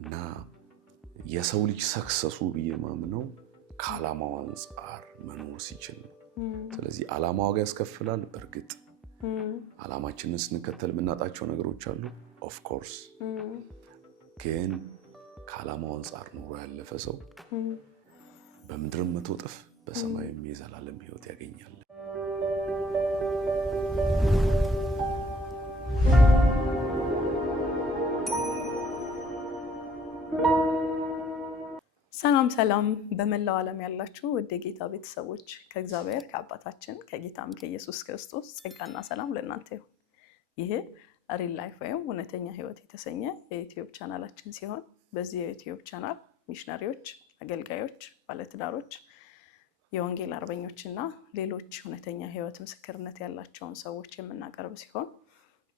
እና የሰው ልጅ ሰክሰሱ ብዬ ማምነው ከዓላማው አንጻር መኖር ሲችል ነው። ስለዚህ ዓላማ ዋጋ ያስከፍላል። በእርግጥ ዓላማችንን ስንከተል የምናጣቸው ነገሮች አሉ። ኦፍ ኮርስ ግን ከዓላማው አንጻር ኖሮ ያለፈ ሰው በምድርም 100 እጥፍ በሰማይም የዘላለም ሕይወት ያገኛል። ሰላም በመላው ዓለም ያላችሁ ውድ የጌታ ቤተሰቦች ከእግዚአብሔር ከአባታችን ከጌታም ከኢየሱስ ክርስቶስ ጸጋና ሰላም ለእናንተ ይሁን። ይህ ሪል ላይፍ ወይም እውነተኛ ህይወት የተሰኘ የዩቲዩብ ቻናላችን ሲሆን በዚህ የዩቲዩብ ቻናል ሚሽነሪዎች፣ አገልጋዮች፣ ባለትዳሮች፣ የወንጌል አርበኞችና ሌሎች እውነተኛ ህይወት ምስክርነት ያላቸውን ሰዎች የምናቀርብ ሲሆን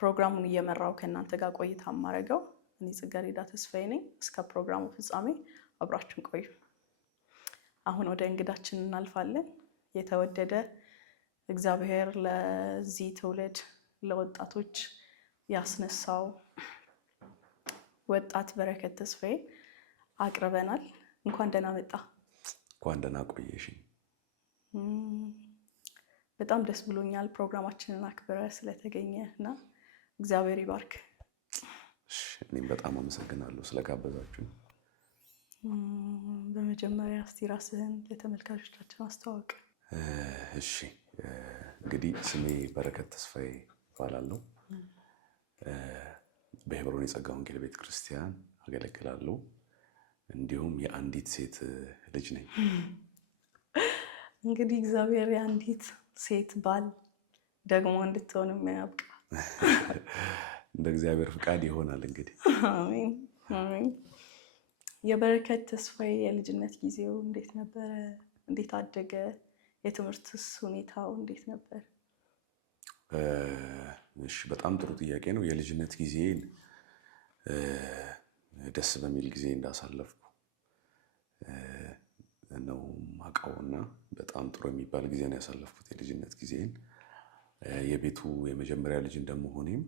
ፕሮግራሙን እየመራው ከእናንተ ጋር ቆይታ ማድረገው እኔ ጽጌረዳ ተስፋዬ ነኝ። እስከ ፕሮግራሙ ፍጻሜ አብራችሁን ቆዩ። አሁን ወደ እንግዳችን እናልፋለን። የተወደደ እግዚአብሔር ለዚህ ትውልድ ለወጣቶች ያስነሳው ወጣት በረከት ተስፋዬ አቅርበናል። እንኳን ደህና መጣ። እንኳን ደህና ቆየሽኝ። በጣም ደስ ብሎኛል ፕሮግራማችንን አክብረህ ስለተገኘ እና እግዚአብሔር ይባርክ። እኔም በጣም አመሰግናለሁ ስለጋበዛችሁ። በመጀመሪያ እስቲ ራስህን ለተመልካቾቻችን አስተዋውቅ። እሺ፣ እንግዲህ ስሜ በረከት ተስፋዬ እባላለሁ። በሄብሮን የጸጋ ወንጌል ቤተክርስቲያን አገለግላለሁ። እንዲሁም የአንዲት ሴት ልጅ ነኝ። እንግዲህ እግዚአብሔር የአንዲት ሴት ባል ደግሞ እንድትሆን የሚያብቃ እንደ እግዚአብሔር ፍቃድ ይሆናል። እንግዲህ አሜን አሜን። የበረከት ተስፋዬ የልጅነት ጊዜው እንዴት ነበረ? እንዴት አደገ? የትምህርትስ ሁኔታው እንዴት ነበር? እሺ፣ በጣም ጥሩ ጥያቄ ነው። የልጅነት ጊዜን ደስ በሚል ጊዜ እንዳሳለፍኩ ነው ማውቀውና በጣም ጥሩ የሚባል ጊዜ ነው ያሳለፍኩት የልጅነት ጊዜን። የቤቱ የመጀመሪያ ልጅ እንደመሆኔም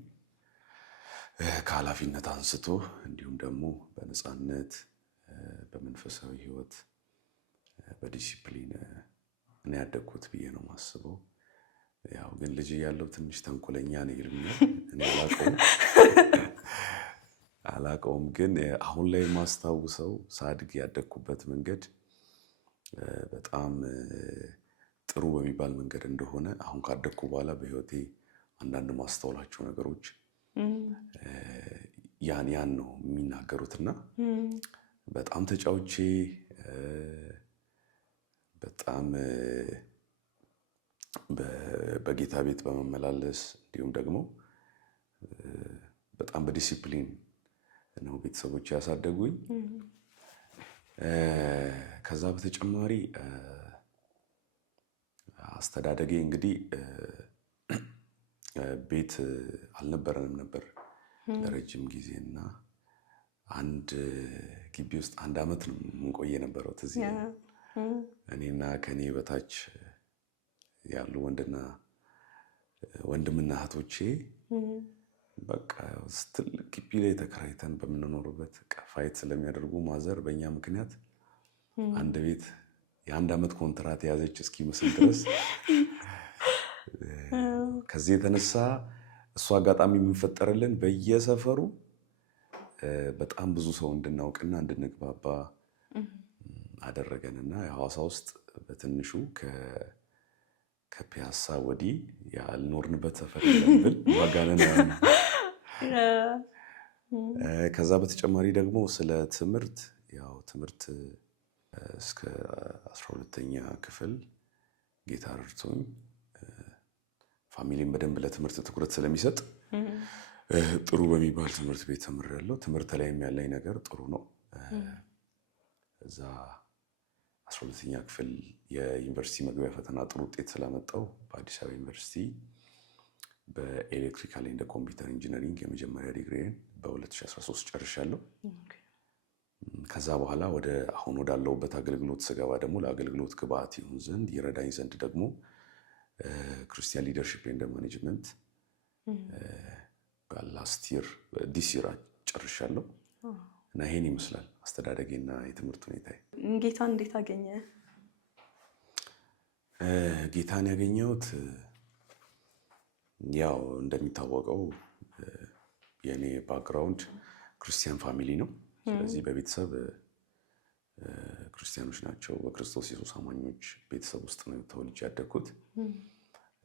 ከኃላፊነት አንስቶ እንዲሁም ደግሞ በነፃነት በመንፈሳዊ ህይወት በዲሲፕሊን እኔ ያደግኩት ብዬ ነው ማስበው። ያው ግን ልጅ ያለው ትንሽ ተንኮለኛ ነው ይሉኛል። እኔ አላውቀውም። ግን አሁን ላይ ማስታውሰው ሳድግ ያደግኩበት መንገድ በጣም ጥሩ በሚባል መንገድ እንደሆነ አሁን ካደግኩ በኋላ በህይወቴ አንዳንድ ማስተዋላቸው ነገሮች ያን ነው የሚናገሩትና በጣም ተጫውቼ በጣም በጌታ ቤት በመመላለስ እንዲሁም ደግሞ በጣም በዲሲፕሊን ነው ቤተሰቦች ያሳደጉኝ። ከዛ በተጨማሪ አስተዳደጌ እንግዲህ ቤት አልነበረንም ነበር ለረጅም ጊዜና አንድ ግቢ ውስጥ 1 ዓመት ነው የምንቆየ ነበረው። ትዝ ይለኛል እኔና ከኔ በታች ያሉ ወንድምና እህቶቼ በቃ ትልቅ ግቢ ላይ ተከራይተን በምንኖርበት ፋይት ስለሚያደርጉ ማዘር በእኛ ምክንያት አንድ ቤት የ1 ዓመት ኮንትራት የያዘች እስኪመስል ድረስ ከዚህ የተነሳ እሱ አጋጣሚ የምንፈጠርልን በየሰፈሩ በጣም ብዙ ሰው እንድናውቅና እንድንግባባ አደረገንና የሐዋሳ ውስጥ በትንሹ ከፒያሳ ወዲህ ያልኖርንበት ሰፈር የለብን ማጋነን። ከዛ በተጨማሪ ደግሞ ስለ ትምህርት እስከ 12ኛ ክፍል ጌታ ረድቶኝ ፋሚሊን በደንብ ለትምህርት ትኩረት ስለሚሰጥ ጥሩ በሚባል ትምህርት ቤት ተምሬያለሁ። ትምህርት ላይም ያለኝ ነገር ጥሩ ነው። እዛ 12ኛ ክፍል የዩኒቨርሲቲ መግቢያ ፈተና ጥሩ ውጤት ስላመጣው በአዲስ አበባ ዩኒቨርሲቲ በኤሌክትሪካል ኤንድ ኮምፒውተር ኢንጂነሪንግ የመጀመሪያ ዲግሪዬን በ2013 ጨርሻለሁ። ከዛ በኋላ አሁን ወዳለሁበት አገልግሎት ስገባ ደግሞ ለአገልግሎት ግብዓት ይሁን ዘንድ ይረዳኝ ዘንድ ደግሞ ክርስቲያን ሊደርሺፕ ኤንድ ማኔጅመንት ላስት ይር ዲስ ይር ጨርሻለሁ። እና ይሄን ይመስላል አስተዳደጌና የትምህርት ሁኔታዬ። ጌታን እንዴት አገኘ? ጌታን ያገኘሁት ያው እንደሚታወቀው የኔ ባክግራውንድ ክርስቲያን ፋሚሊ ነው። ስለዚህ በቤተሰብ ክርስቲያኖች ናቸው። በክርስቶስ ኢየሱስ አማኞች ቤተሰብ ውስጥ ነው ተወልጄ ያደግኩት።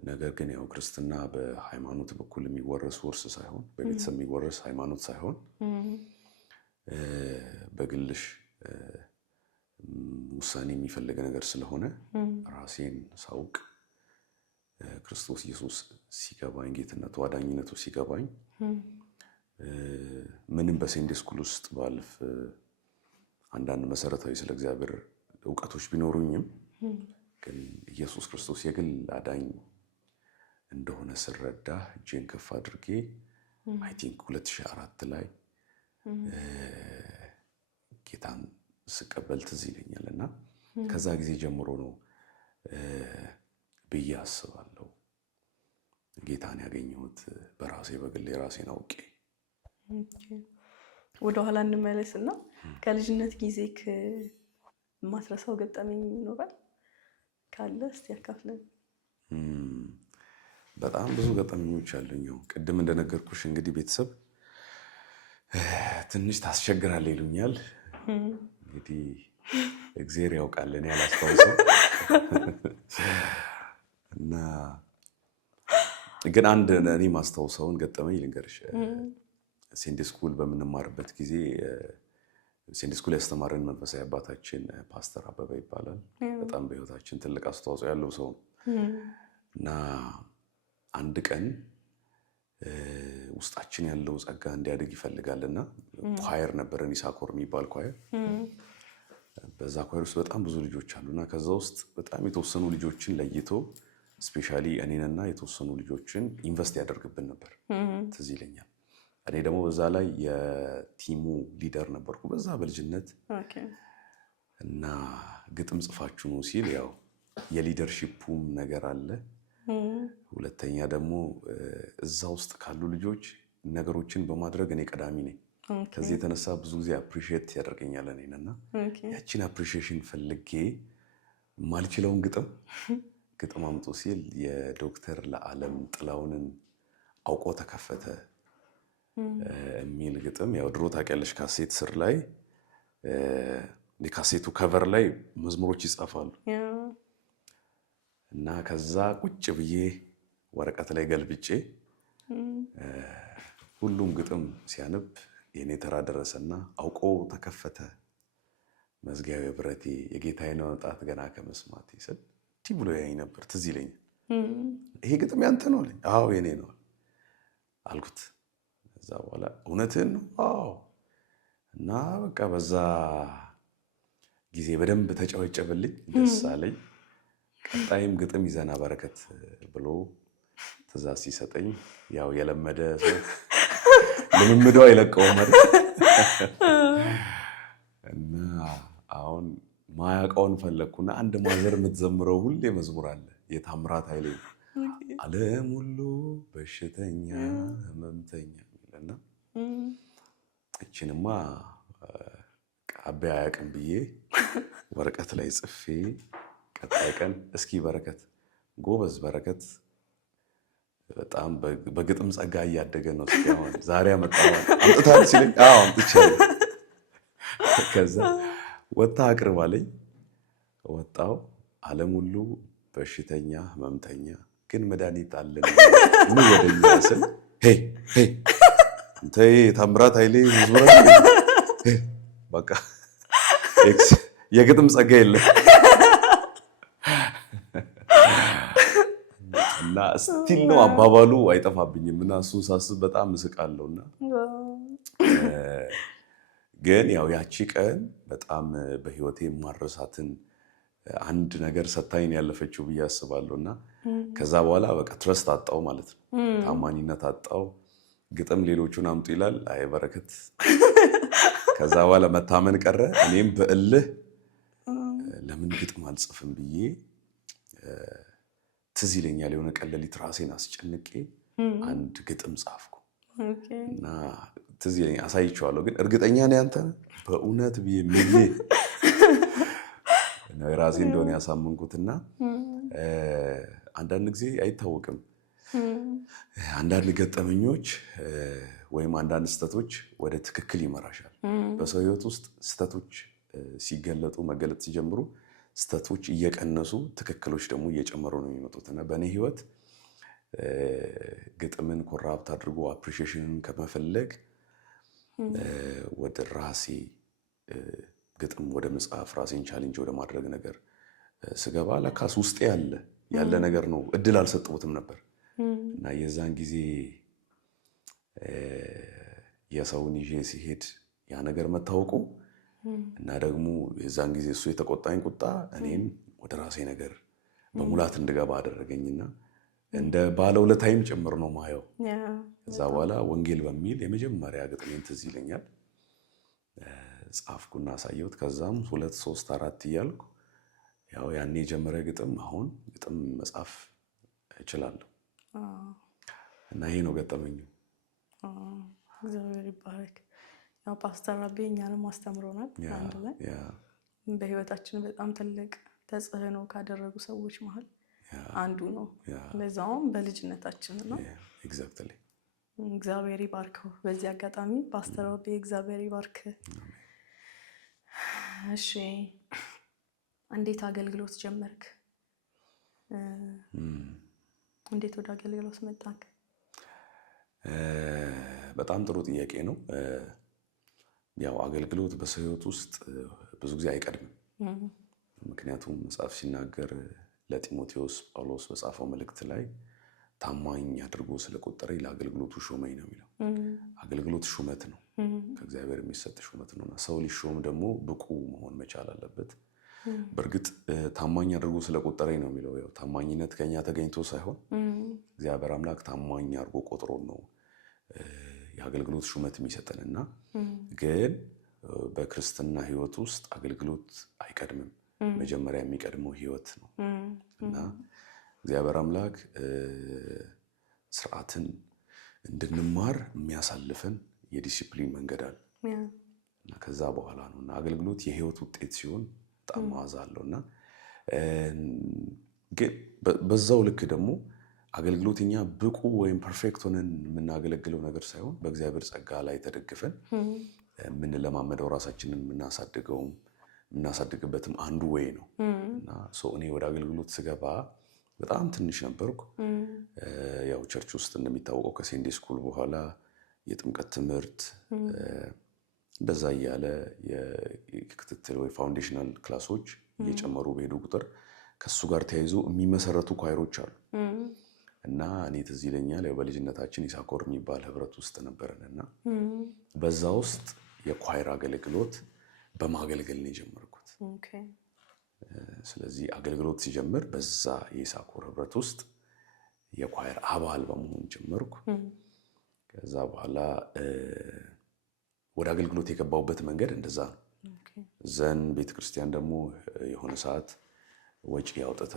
ነገር ግን ያው ክርስትና በሃይማኖት በኩል የሚወረስ ውርስ ሳይሆን በቤተሰብ የሚወረስ ሃይማኖት ሳይሆን በግልሽ ውሳኔ የሚፈልግ ነገር ስለሆነ ራሴን ሳውቅ ክርስቶስ ኢየሱስ ሲገባኝ ጌትነቱ አዳኝነቱ ሲገባኝ ምንም በሰንዴ ስኩል ውስጥ ባልፍ አንዳንድ መሰረታዊ ስለ እግዚአብሔር ዕውቀቶች ቢኖሩኝም ግን ኢየሱስ ክርስቶስ የግል አዳኝ እንደሆነ ስረዳ እጄን ከፍ አድርጌ አይ ቲንክ 2004 ላይ ጌታን ስቀበል ትዝ ይለኛልና ከዛ ጊዜ ጀምሮ ነው ብዬ አስባለሁ ጌታን ያገኘሁት በራሴ በግሌ ራሴን አውቄ። ወደ ኋላ እንመለስና ከልጅነት ጊዜክ ማስረሳው ገጠመኝ ይኖራል ካለ እስቲ ያካፍለን። በጣም ብዙ ገጠመኞች አሉኝ። ቅድም እንደነገርኩሽ እንግዲህ ቤተሰብ ትንሽ ታስቸግራለህ ይሉኛል። እንግዲህ እግዚአብሔር ያውቃል እኔ አላስታውስም። እና ግን አንድ እኔ ማስታውሰውን ገጠመኝ ልንገርሽ። ሴንዴ ስኩል በምንማርበት ጊዜ ሴንዴ ስኩል ያስተማረን መንፈሳዊ አባታችን ፓስተር አበበ ይባላል። በጣም በህይወታችን ትልቅ አስተዋጽኦ ያለው ሰው ነው። እና አንድ ቀን ውስጣችን ያለው ጸጋ እንዲያድግ ይፈልጋልና ኳየር ነበረን፣ ኢሳኮር የሚባል ኳየር። በዛ ኳየር ውስጥ በጣም ብዙ ልጆች አሉና ከዛ ውስጥ በጣም የተወሰኑ ልጆችን ለይቶ ስፔሻሊ እኔንና የተወሰኑ ልጆችን ኢንቨስት ያደርግብን ነበር። ትዝ ይለኛል። እኔ ደግሞ በዛ ላይ የቲሙ ሊደር ነበርኩ በዛ በልጅነት። እና ግጥም ጽፋችሁ ነው ሲል ያው የሊደርሺፑም ነገር አለ። ሁለተኛ ደግሞ እዛ ውስጥ ካሉ ልጆች ነገሮችን በማድረግ እኔ ቀዳሚ ነኝ። ከዚህ የተነሳ ብዙ ጊዜ አፕሪሺየት ያደርገኛል እኔንና ያቺን አፕሪሺዬሽን ፈልጌ ማልችለውን ግጥም አምጡ ሲል የዶክተር ለዓለም ጥላውንን አውቆ ተከፈተ የሚል ግጥም። ያው ድሮ ታውቂያለሽ ካሴት ስር ላይ የካሴቱ ከቨር ላይ መዝሙሮች ይጻፋሉ። እና ከዛ ቁጭ ብዬ ወረቀት ላይ ገልብጬ ሁሉም ግጥም ሲያነብ የኔ ተራ ደረሰና አውቆ ተከፈተ መዝጊያው ብረቴ የጌታዬን መምጣት ገና ከመስማቴ ስል እንዲህ ብሎ ያይ ነበር። ትዝ ይለኛል። ይሄ ግጥም ያንተ ነው አለኝ። አዎ የኔ ነው አልኩት። ከዛ በኋላ እውነትህን ነው? አዎ። እና በቃ በዛ ጊዜ በደንብ ተጨወጨበልኝ፣ ደስ አለኝ። ቀጣይም ግጥም ይዘና በረከት ብሎ ትእዛዝ ሲሰጠኝ ያው የለመደ ሰው ልምምዶ አይለቀውም አይደል? እና አሁን ማያውቀውን ፈለግኩና አንድ ማዘር የምትዘምረው ሁሌ መዝሙር አለ የታምራት ኃይሌ ዓለም ሁሉ በሽተኛ ህመምተኛ የሚልና እችንማ ቃቤ አያውቅም ብዬ ወረቀት ላይ ጽፌ ቀጣይ ቀን እስኪ በረከት ጎበዝ በረከት በጣም በግጥም ጸጋ እያደገ ነው። እስኪ አሁን ዛሬ አመጣው አምጥታል ሲለኝ አዎ አምጥቻለሁ። ከዛ ወጣ አቅርብ አለኝ። ወጣው ዓለም ሁሉ በሽተኛ ህመምተኛ ግን መድኃኒት አለን ምን ወደኛ ስል ሄይ እንተ ታምራት ኃይሌ መዝሙር በቃ የግጥም ጸጋ የለም። እና ስቲል ነው አባባሉ አይጠፋብኝም። እና እሱን ሳስብ በጣም እስቃለሁና ግን ያው ያቺ ቀን በጣም በህይወቴ ማረሳትን አንድ ነገር ሰታይን ያለፈችው ብዬ አስባለሁና ከዛ በኋላ በቃ ትረስት አጣው ማለት ነው። ታማኝነት አጣው። ግጥም ሌሎቹን አምጡ ይላል፣ አይ በረከት። ከዛ በኋላ መታመን ቀረ። እኔም በእልህ ለምን ግጥም አልጽፍም ብዬ ትዝ ይለኛል። የሆነ ቀን ሌሊት ራሴን አስጨንቄ አንድ ግጥም ጻፍኩ። እና ትዝ ይለኛል አሳይቼዋለሁ። ግን እርግጠኛ ነኝ አንተ በእውነት ብዬ ራሴ እንደሆነ ያሳመንኩትና አንዳንድ ጊዜ አይታወቅም አንዳንድ ገጠመኞች ወይም አንዳንድ ስህተቶች ወደ ትክክል ይመራሻል። በሰው ህይወት ውስጥ ስህተቶች ሲገለጡ መገለጥ ሲጀምሩ ስህተቶች እየቀነሱ ትክክሎች ደግሞ እየጨመሩ ነው የሚመጡት እና በእኔ ህይወት ግጥምን ኮራፕት አድርጎ አፕሪሺዬሽንን ከመፈለግ ወደ ራሴ ግጥም ወደ መጽሐፍ ራሴን ቻሌንጅ ወደ ማድረግ ነገር ስገባ ለካስ ውስጤ ያለ ነገር ነው። እድል አልሰጠሁትም ነበር እና የዛን ጊዜ የሰውን ይዤ ሲሄድ ያ ነገር መታወቁ እና ደግሞ የዛን ጊዜ እሱ የተቆጣኝ ቁጣ እኔም ወደ ራሴ ነገር በሙላት እንድገባ አደረገኝና እንደ ባለውለታይም ጭምር ነው ማየው። ከዛ በኋላ ወንጌል በሚል የመጀመሪያ ግጥሜን ትዝ ይለኛል ጻፍኩና አሳየሁት። ከዛም 2 3 4 እያልኩ ያው ያኔ የጀመረ ግጥም አሁን ግጥም መጻፍ እችላለሁ እና ይሄ ነው ገጠመኙ። እግዚአብሔር ይባረክ። ያው ፓስተር አቤ እኛንም አስተምሮናል አንድ ላይ በህይወታችን በጣም ትልቅ ተጽዕኖ ካደረጉ ሰዎች መሃል አንዱ ነው። ለዛውም በልጅነታችን ነው። ኤግዛክትሊ። እግዚአብሔር ይባርከው። በዚህ አጋጣሚ ፓስተር አቤ እግዚአብሔር ይባርክ። እሺ እንዴት አገልግሎት ጀመርክ? እንዴት ወደ አገልግሎት መጣክ? በጣም ጥሩ ጥያቄ ነው። ያው አገልግሎት በሰው ህይወት ውስጥ ብዙ ጊዜ አይቀድምም። ምክንያቱም መጽሐፍ ሲናገር ለጢሞቴዎስ ጳውሎስ በጻፈው መልእክት ላይ ታማኝ አድርጎ ስለቆጠረኝ ለአገልግሎቱ ሾመኝ ነው የሚለው። አገልግሎት ሹመት ነው፣ ከእግዚአብሔር የሚሰጥ ሹመት ነውና ሰው ሊሾም ደግሞ ብቁ መሆን መቻል አለበት። በእርግጥ ታማኝ አድርጎ ስለቆጠረኝ ነው የሚለው። ያው ታማኝነት ከኛ ተገኝቶ ሳይሆን እግዚአብሔር አምላክ ታማኝ አድርጎ ቆጥሮ ነው የአገልግሎት ሹመት የሚሰጠንና ግን በክርስትና ህይወት ውስጥ አገልግሎት አይቀድምም። መጀመሪያ የሚቀድመው ህይወት ነው እና እግዚአብሔር አምላክ ስርዓትን እንድንማር የሚያሳልፈን የዲሲፕሊን መንገድ አለ እና ከዛ በኋላ ነው እና አገልግሎት የህይወት ውጤት ሲሆን በጣም መዓዛ አለው እና ግን በዛው ልክ ደግሞ አገልግሎት እኛ ብቁ ወይም ፐርፌክት ሆነን የምናገለግለው ነገር ሳይሆን በእግዚአብሔር ጸጋ ላይ ተደግፈን የምንለማመደው ራሳችንን የምናሳድግበትም አንዱ ወይ ነው እና እኔ ወደ አገልግሎት ስገባ በጣም ትንሽ ነበርኩ። ያው ቸርች ውስጥ እንደሚታወቀው ከሴንዴ ስኩል በኋላ የጥምቀት ትምህርት እንደዛ እያለ የክትትል ወይ ፋውንዴሽናል ክላሶች እየጨመሩ በሄዱ ቁጥር ከሱ ጋር ተያይዞ የሚመሰረቱ ኳይሮች አሉ እና እኔ ትዝ ይለኛል ያው በልጅነታችን ኢሳኮር የሚባል ህብረት ውስጥ ነበርን እና በዛ ውስጥ የኳይር አገልግሎት በማገልገል ነው የጀመርኩት። ስለዚህ አገልግሎት ሲጀምር በዛ የኢሳኮር ህብረት ውስጥ የኳይር አባል በመሆን ጀመርኩ። ከዛ በኋላ ወደ አገልግሎት የገባሁበት መንገድ እንደዛ ነው። ዘን ቤተክርስቲያን ደግሞ የሆነ ሰዓት ወጪ ያውጥታ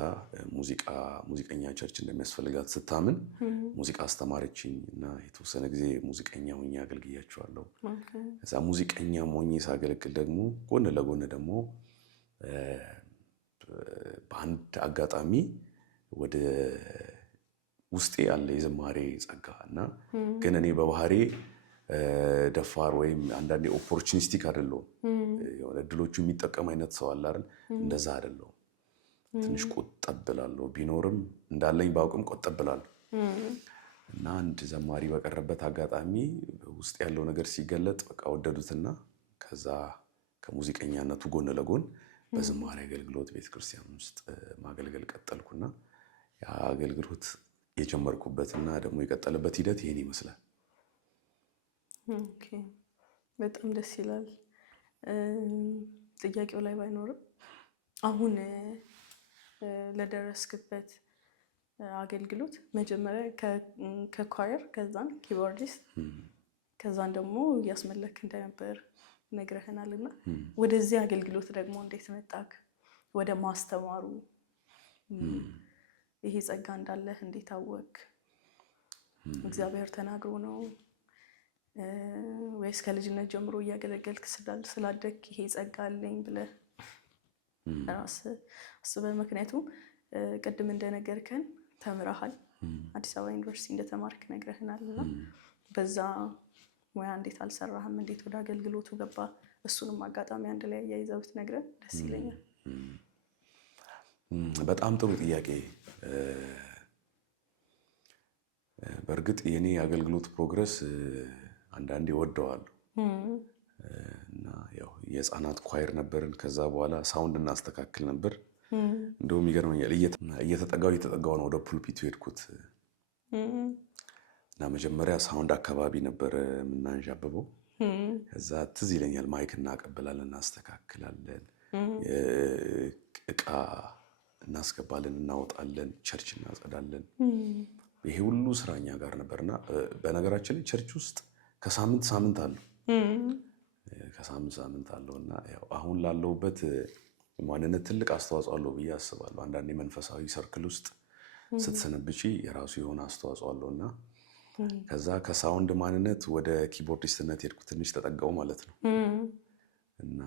ሙዚቀኛ ቸርች እንደሚያስፈልጋት ስታምን ሙዚቃ አስተማረችኝ እና የተወሰነ ጊዜ ሙዚቀኛ ሆኜ አገልግያቸዋለሁ። ከዛ ሙዚቀኛ ሆኜ ሳገለግል ደግሞ ጎን ለጎን ደግሞ በአንድ አጋጣሚ ወደ ውስጤ ያለ የዝማሬ ጸጋ እና ግን እኔ በባህሬ ደፋር ወይም አንዳንዴ ኦፖርቹኒስቲክ አይደለሁም። የሆነ እድሎቹ የሚጠቀም አይነት ሰው አለ አይደል? እንደዛ አይደለሁም። ትንሽ ቆጠብ ብላለሁ። ቢኖርም እንዳለኝ ባውቅም ቆጠብ ብላለሁ እና አንድ ዘማሪ በቀረበት አጋጣሚ ውስጥ ያለው ነገር ሲገለጥ በቃ ወደዱትና ከዛ ከሙዚቀኛነቱ ጎን ለጎን በዝማሬ አገልግሎት ቤተክርስቲያን ውስጥ ማገልገል ቀጠልኩና ያ አገልግሎት የጀመርኩበትና ደግሞ የቀጠለበት ሂደት ይሄን ይመስላል። ኦኬ፣ በጣም ደስ ይላል። ጥያቄው ላይ ባይኖርም አሁን ለደረስክበት አገልግሎት መጀመሪያ ከኳየር ከዛን ኪቦርዲስት ከዛን ደግሞ እያስመለክ እንደነበር ነግረህናልና ወደዚህ አገልግሎት ደግሞ እንዴት መጣክ? ወደ ማስተማሩ ይሄ ጸጋ እንዳለህ እንዴት አወቅ? እግዚአብሔር ተናግሮ ነው ወይስ ከልጅነት ጀምሮ እያገለገልክ ስላደግ ይሄ ጸጋ አለኝ ብለህ ራስህ አስበህ? ምክንያቱም ቅድም እንደነገርከን ተምረሃል፣ አዲስ አበባ ዩኒቨርሲቲ እንደተማርክ ነግረህናል። እና በዛ ሙያ እንዴት አልሰራህም? እንዴት ወደ አገልግሎቱ ገባ? እሱንም አጋጣሚ አንድ ላይ አያይዘህ ብትነግረን ደስ ይለኛል። በጣም ጥሩ ጥያቄ። በእርግጥ የኔ የአገልግሎት ፕሮግረስ አንዳንዴ ወደዋለሁ እና ያው የህፃናት ኳየር ነበርን። ከዛ በኋላ ሳውንድ እናስተካክል ነበር። እንደውም ይገርመኛል እየተጠጋው ነው ወደ ፑልፒቱ ሄድኩት እና መጀመሪያ ሳውንድ አካባቢ ነበር የምናንዣብበው። ከዛ ትዝ ይለኛል ማይክ እናቀበላለን፣ እናስተካክላለን፣ እቃ እናስገባለን፣ እናወጣለን፣ ቸርች እናጸዳለን። ይሄ ሁሉ ስራኛ ጋር ነበርና በነገራችን ላይ ቸርች ውስጥ ከሳምንት አለው እና ያው አሁን ላለሁበት ማንነት ትልቅ አስተዋጽኦ አለው ብዬ አስባለሁ። አንዳንድ መንፈሳዊ ሰርክል ውስጥ ስትሰነብቺ የራሱ የሆነ አስተዋጽኦ አለው እና ከዛ ከሳውንድ ማንነት ወደ ኪቦርዲስትነት ሄድኩ። ትንሽ ተጠጋው ማለት ነው እና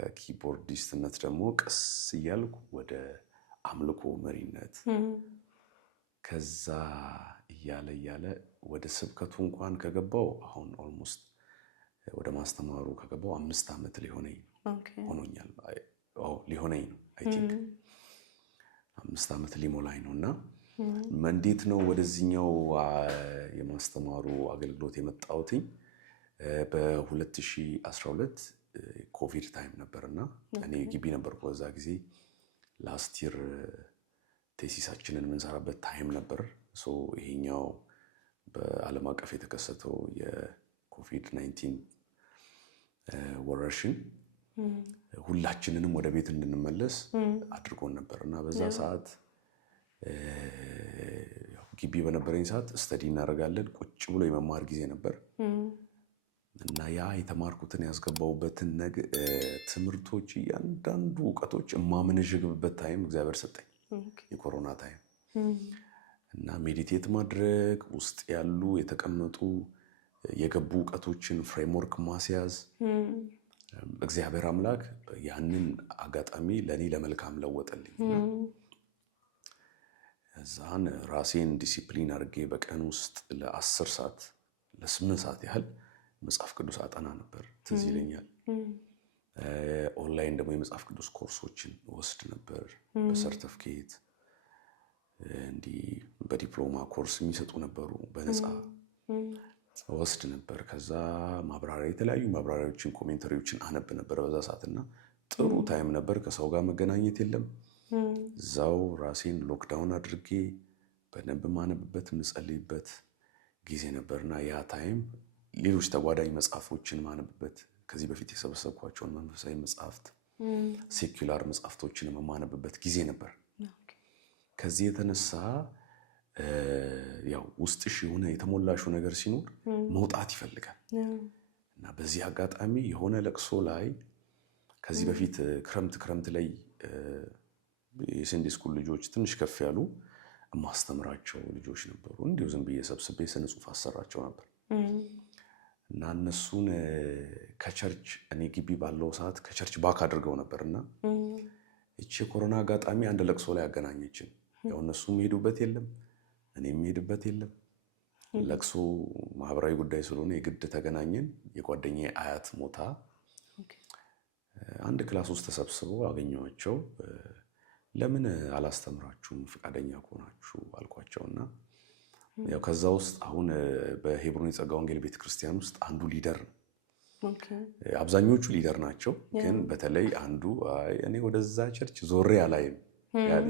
ከኪቦርዲስትነት ደግሞ ቀስ እያልኩ ወደ አምልኮ መሪነት፣ ከዛ እያለ ወደ ስብከቱ እንኳን ከገባው አሁን ኦልሞስት ወደ ማስተማሩ ከገባው 5 ዓመት ሊሆነኝ ሆኖኛል። ሊሆነኝ ነው አይ ቲንክ 5 ዓመት ሊሞላኝ ነው። እና እንዴት ነው ወደዚህኛው የማስተማሩ አገልግሎት የመጣሁትኝ? በ2012 ኮቪድ ታይም ነበርና እኔ ግቢ ነበርኩ በዛ ጊዜ። ላስት ይር ቴሲሳችንን የምንሰራበት ታይም ነበር። ይሄኛው በዓለም አቀፍ የተከሰተው የኮቪድ-19 ወረርሽኝ ሁላችንንም ወደ ቤት እንድንመለስ አድርጎን ነበር እና በዛ ሰዓት ግቢ በነበረኝ ሰዓት ስተዲ እናደርጋለን። ቁጭ ብሎ የመማር ጊዜ ነበር እና ያ የተማርኩትን ያስገባውበትን ትምህርቶች እያንዳንዱ እውቀቶች እማምንዥግብበት ታይም እግዚአብሔር ሰጠኝ። የኮሮና ታይም እና ሜዲቴት ማድረግ ውስጥ ያሉ የተቀመጡ የገቡ እውቀቶችን ፍሬምወርክ ማስያዝ፣ እግዚአብሔር አምላክ ያንን አጋጣሚ ለኔ ለመልካም ለወጠልኝ። እዛን ራሴን ዲሲፕሊን አድርጌ በቀን ውስጥ ለ8 ሰዓት ያህል መጽሐፍ ቅዱስ አጠና ነበር። ትዝ ይለኛል። ኦንላይን ደግሞ የመጽሐፍ ቅዱስ ኮርሶችን ወስድ ነበር። በሰርተፍኬት እንዲህ በዲፕሎማ ኮርስ የሚሰጡ ነበሩ፣ በነፃ ወስድ ነበር። ከዛ የተለያዩ ማብራሪያዎችን፣ ኮሜንተሪዎችን አነብ ነበር በዛ ሰዓትና ጥሩ ታይም ነበር። ከሰው ጋር መገናኘት የለም። እዛው ራሴን ሎክዳውን አድርጌ በደንብ ማነብበት ምጸልይበት ጊዜ ነበርና ያ ታይም ሌሎች ተጓዳኝ መጽሐፎችን ማነብበት፣ ከዚህ በፊት የሰበሰብኳቸውን መንፈሳዊ መጽሐፍት፣ ሴኩላር መጽሐፍቶችን ማነብበት ጊዜ ነበር። ከዚህ የተነሳ ያው ውስጥሽ የሆነ የተሞላሹ ነገር ሲኖር መውጣት ይፈልጋል እና በዚህ አጋጣሚ የሆነ ለቅሶ ላይ ከዚህ በፊት ክረምት ላይ የሰንዴ ስኩል ልጆች ትንሽ ከፍ ያሉ ማስተምራቸው ልጆች ነበሩ። እንዲሁ ዝም ብዬ ሰብስቤ ስነ ጽሑፍ አሰራቸው ነበር እና እነሱን ከቸርች እኔ ግቢ ባለው ሰዓት ከቸርች ባክ አድርገው ነበርና እቺ የኮሮና አጋጣሚ አንድ ለቅሶ ላይ አገናኘችን። ያው እነሱ የሚሄዱበት የለም፣ እኔ የሚሄድበት የለም። ለቅሶ ማህበራዊ ጉዳይ ስለሆነ የግድ ተገናኘን። የጓደኛዬ አያት ሞታ አንድ ክላስ ውስጥ ተሰብስበው አገኘኋቸው። ለምን አላስተምራችሁም ፈቃደኛ ከሆናችሁ አልኳቸውና ያው ከዛ ውስጥ አሁን በሄብሮን የጸጋ ወንጌል ቤተክርስቲያን ውስጥ አንዱ ሊደር ነው። አብዛኞቹ ሊደር ናቸው፣ ግን በተለይ አንዱ እኔ ወደዛ ቸርች ዞሬ አላይም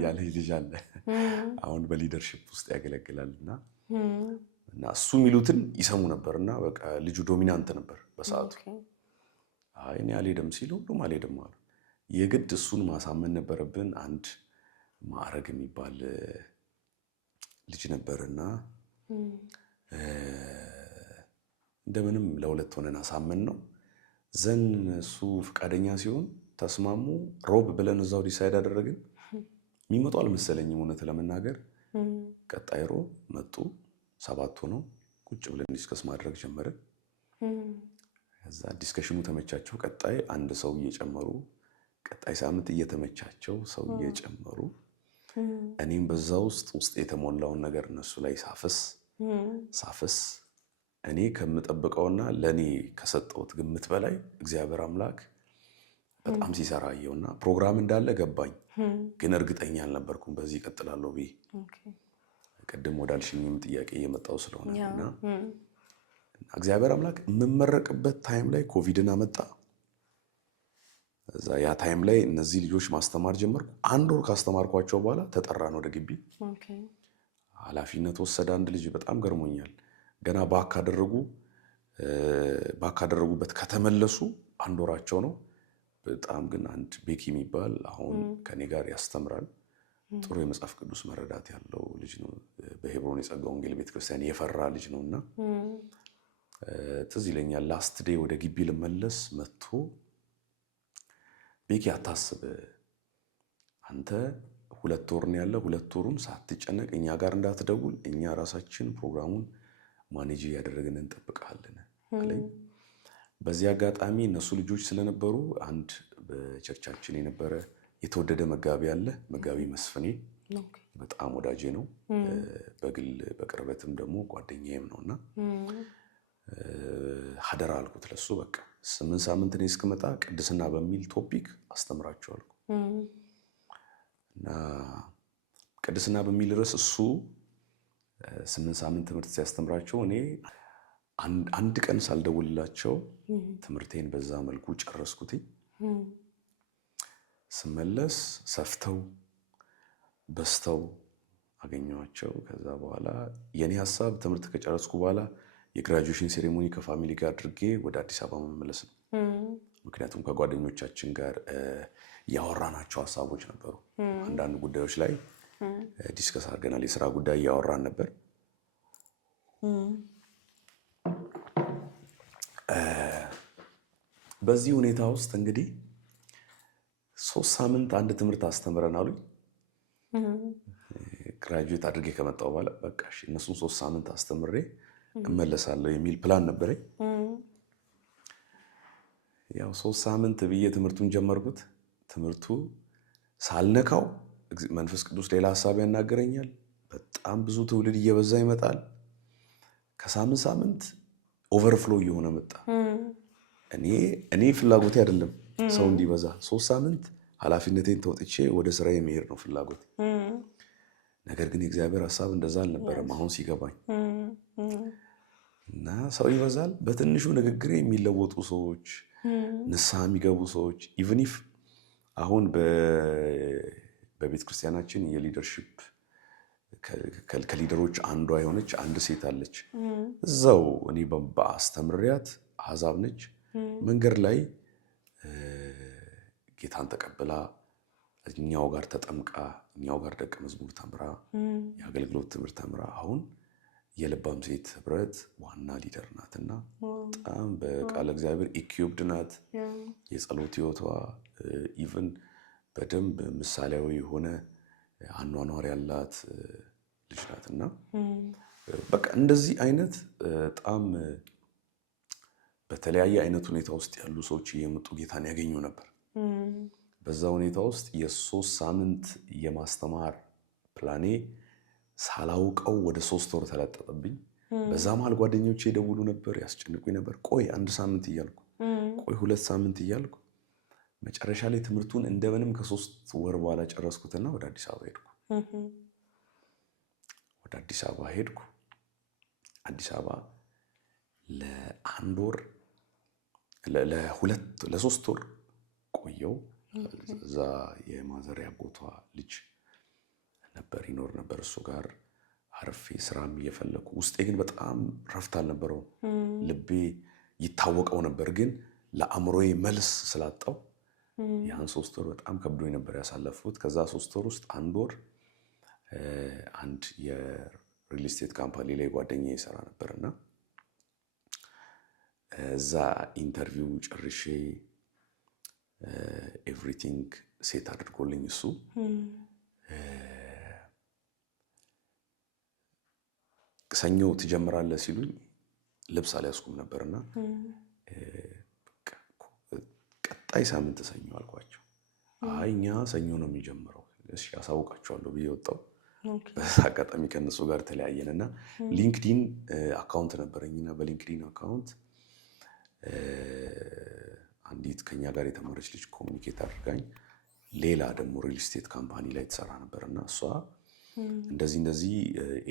ያለ ልጅ አለ። አሁን በሊደርሺፕ ውስጥ ያገለግላልና እና እሱ የሚሉትን ይሰሙ ነበርና በቃ ልጁ ዶሚናንት ነበር በሰዓቱ። እኔ አልሄድም ሲሉ ሁሉም አልሄድም አሉ። የግድ እሱን ማሳመን ነበረብን። አንድ ማዕረግ የሚባል ልጅ ነበርና እንደምንም ለሁለት ሆነን አሳመን ነው ዘን እሱ ፈቃደኛ ሲሆን ተስማሙ። ሮብ ብለን እዛው ዲሳይድ አደረግን። የሚመጡ አልመሰለኝም እውነት ለመናገር። ቀጣይ ሮብ መጡ። 7 ሆነው ቁጭ ብለን ዲስከስ ማድረግ ጀመርን። ከዛ ዲስከሽኑ ተመቻቸው። ቀጣይ አንድ ሰው እየጨመሩ ቀጣይ ሳምንት እየተመቻቸው ሰው እየጨመሩ እኔም በዛ ውስጥ የተሞላውን ነገር እነሱ ላይ ሳፈስ እኔ ከምጠብቀውና ለኔ ከሰጠሁት ግምት በላይ እግዚአብሔር አምላክ በጣም ሲሰራ አየውና ፕሮግራም እንዳለ ገባኝ። ግን እርግጠኛ አልነበርኩም በዚህ ይቀጥላለሁ ብዬ። ቅድም ወዳልሽኝም ጥያቄ እየመጣው ስለሆነና እግዚአብሔር አምላክ የምመረቅበት ታይም ላይ ኮቪድን አመጣ። እዛ ያ ታይም ላይ እነዚህ ልጆች ማስተማር ጀመርኩ። አንድ ወር ካስተማርኳቸው በኋላ ተጠራን ወደ ግቢ። ኃላፊነት ወሰደ አንድ ልጅ። በጣም ገርሞኛል። ገና ባካደረጉበት ከተመለሱ አንድ ወራቸው ነው። በጣም ግን አንድ ቤኪ የሚባል አሁን ከኔ ጋር ያስተምራል። ጥሩ የመጽሐፍ ቅዱስ መረዳት ያለው ልጅ ነው። በሄብሮን የጸጋ ወንጌል ቤተክርስቲያን የፈራ ልጅ ነውና ትዝ ይለኛል። ላስት ዴይ ወደ ግቢ ልመለስ መጥቶ ቤኪ አታስብ፣ አንተ 2 ወር ነው ያለ፣ 2 ወሩን ሳትጨነቅ እኛ ጋር እንዳትደውል፣ እኛ ራሳችን ፕሮግራሙን ማኔጅ ያደረግን እንጠብቃለን አለኝ። በዚህ አጋጣሚ እነሱ ልጆች ስለነበሩ አንድ በቸርቻችን የነበረ የተወደደ መጋቢ አለ። መጋቢ መስፍኔ በጣም ወዳጄ ነው። በግል በቅርበትም ደግሞ ጓደኛዬም ነውና ሀደራ አልኩት ለሱ። በቃ 8 ሳምንት እኔ እስክመጣ ቅድስና በሚል ቶፒክ አስተምራቸው አልኩ እና ቅድስና በሚል ርዕስ እሱ 8 ሳምንት ትምህርት ሲያስተምራቸው እኔ አንድ ቀን ሳልደውልላቸው ትምህርቴን በዛ መልኩ ጨረስኩት። ስመለስ ሰፍተው በስተው አገኘኋቸው። ከዛ በኋላ የኔ ሐሳብ ትምህርት ከጨረስኩ በኋላ የግራጁዌሽን ሴሬሞኒ ከፋሚሊ ጋር አድርጌ ወደ አዲስ አበባ መመለስ ነው። ምክንያቱም ከጓደኞቻችን ጋር ያወራናቸው ሐሳቦች ነበሩ። አንዳንድ ጉዳዮች ላይ ዲስከስ አድርገናል። የሥራ ጉዳይ ያወራን ነበር። በዚህ ሁኔታ ውስጥ እንግዲህ 3 ሳምንት አንድ ትምህርት አስተምረን አሉኝ። ግራጁዌት አድርጌ ከመጣሁ በኋላ በቃ እሺ እነሱን 3 ሳምንት አስተምሬ እመለሳለሁ የሚል ፕላን ነበረኝ። ያው 3 ሳምንት ብዬ ትምህርቱን ጀመርኩት። ትምህርቱ ሳልነካው መንፈስ ቅዱስ ሌላ ሐሳብ ያናገረኛል። በጣም ብዙ ትውልድ እየበዛ ይመጣል። ከሳምንት ሳምንት ኦቨርፍሎ እየሆነ መጣ። እኔ ፍላጎቴ አይደለም ሰው እንዲበዛ። 3 ሳምንት ኃላፊነቴን ተወጥቼ ወደ ስራዬ መሄድ ነው ፍላጎት። ነገር ግን የእግዚአብሔር ሐሳብ እንደዛ አልነበረም አሁን ሲገባኝ። እና ሰው ይበዛል። በትንሹ ንግግሬ የሚለወጡ ሰዎች፣ ንስሐ የሚገቡ ሰዎች ኢቭን ኢፍ አሁን በቤተ ክርስቲያናችን የሊደርሺፕ ከሊደሮች አንዷ የሆነች አንድ ሴት አለች። እዛው እኔ በአስተምሪያት አሕዛብ ነች። መንገድ ላይ ጌታን ተቀብላ እኛው ጋር ተጠምቃ እኛው ጋር ደቀ መዝሙር ተምራ የአገልግሎት ትምህርት ተምራ አሁን የልባም ሴት ህብረት ዋና ሊደር ናትና በጣም በቃለ እግዚአብሔር ኢኩይፕድ ናት። የጸሎት ህይወቷ ኢቭን በደንብ ምሳሌያዊ የሆነ አኗኗር ያላት ልጅ ናትና በቃ እንደዚህ አይነት በጣም በተለያየ አይነት ሁኔታ ውስጥ ያሉ ሰዎች እየመጡ ጌታን ያገኙ ነበር። በዛ ሁኔታ ውስጥ የ3 ሳምንት የማስተማር ፕላኔ ሳላውቀው ወደ 3 ወር ተለጠጠብኝ። በዛ መሃል ጓደኞቼ ይደውሉ ነበር፣ ያስጨንቁኝ ነበር። ቆይ 1 ሳምንት እያልኩ ቆይ 2 ሳምንት እያልኩ መጨረሻ ላይ ትምህርቱን እንደምንም ከ3 ወር በኋላ ጨረስኩትና ወደ አዲስ አበባ ሄድኩ። አዲስ አበባ ለ1 ወር ለ3 ወር ቆየው። እዛ የማዘሪያ ቦቷ ልጅ ነበር ይኖር ነበር። እሱ ጋር አርፌ ስራም እየፈለኩ ውስጤ ግን በጣም ረፍት አልነበረው። ልቤ ይታወቀው ነበር ግን ለአእምሮዬ መልስ ስላጣው ያን 3 ወር በጣም ከብዶኝ ነበር ያሳለፉት። ከዛ 3 ወር ውስጥ 1 ወር አንድ የሪል ስቴት ካምፓኒ ላይ ጓደኛዬ ይሰራ ነበርና እዛ ኢንተርቪው ጨርሼ ኤቭሪቲንግ ሴት አድርጎልኝ እሱ ሰኞ ትጀምራለህ ሲሉኝ ልብስ አልያዝኩም ነበርና ቀጣይ ሳምንት ሰኞ አልኳቸው። አይ እኛ ሰኞ ነው የሚጀምረው፣ እሺ አሳውቃቸዋለሁ ብዬ ወጣሁ። በዛ አጋጣሚ ከነሱ ጋር ተለያየንና ሊንክዲን አካውንት ነበረኝና በሊንክዲን አካውንት አንዲት ከኛ ጋር የተማረች ልጅ ኮሚኒኬት አድርጋኝ ሌላ ደግሞ ሪል ስቴት ካምፓኒ ላይ ትሰራ ነበርና እሷ እንደዚህ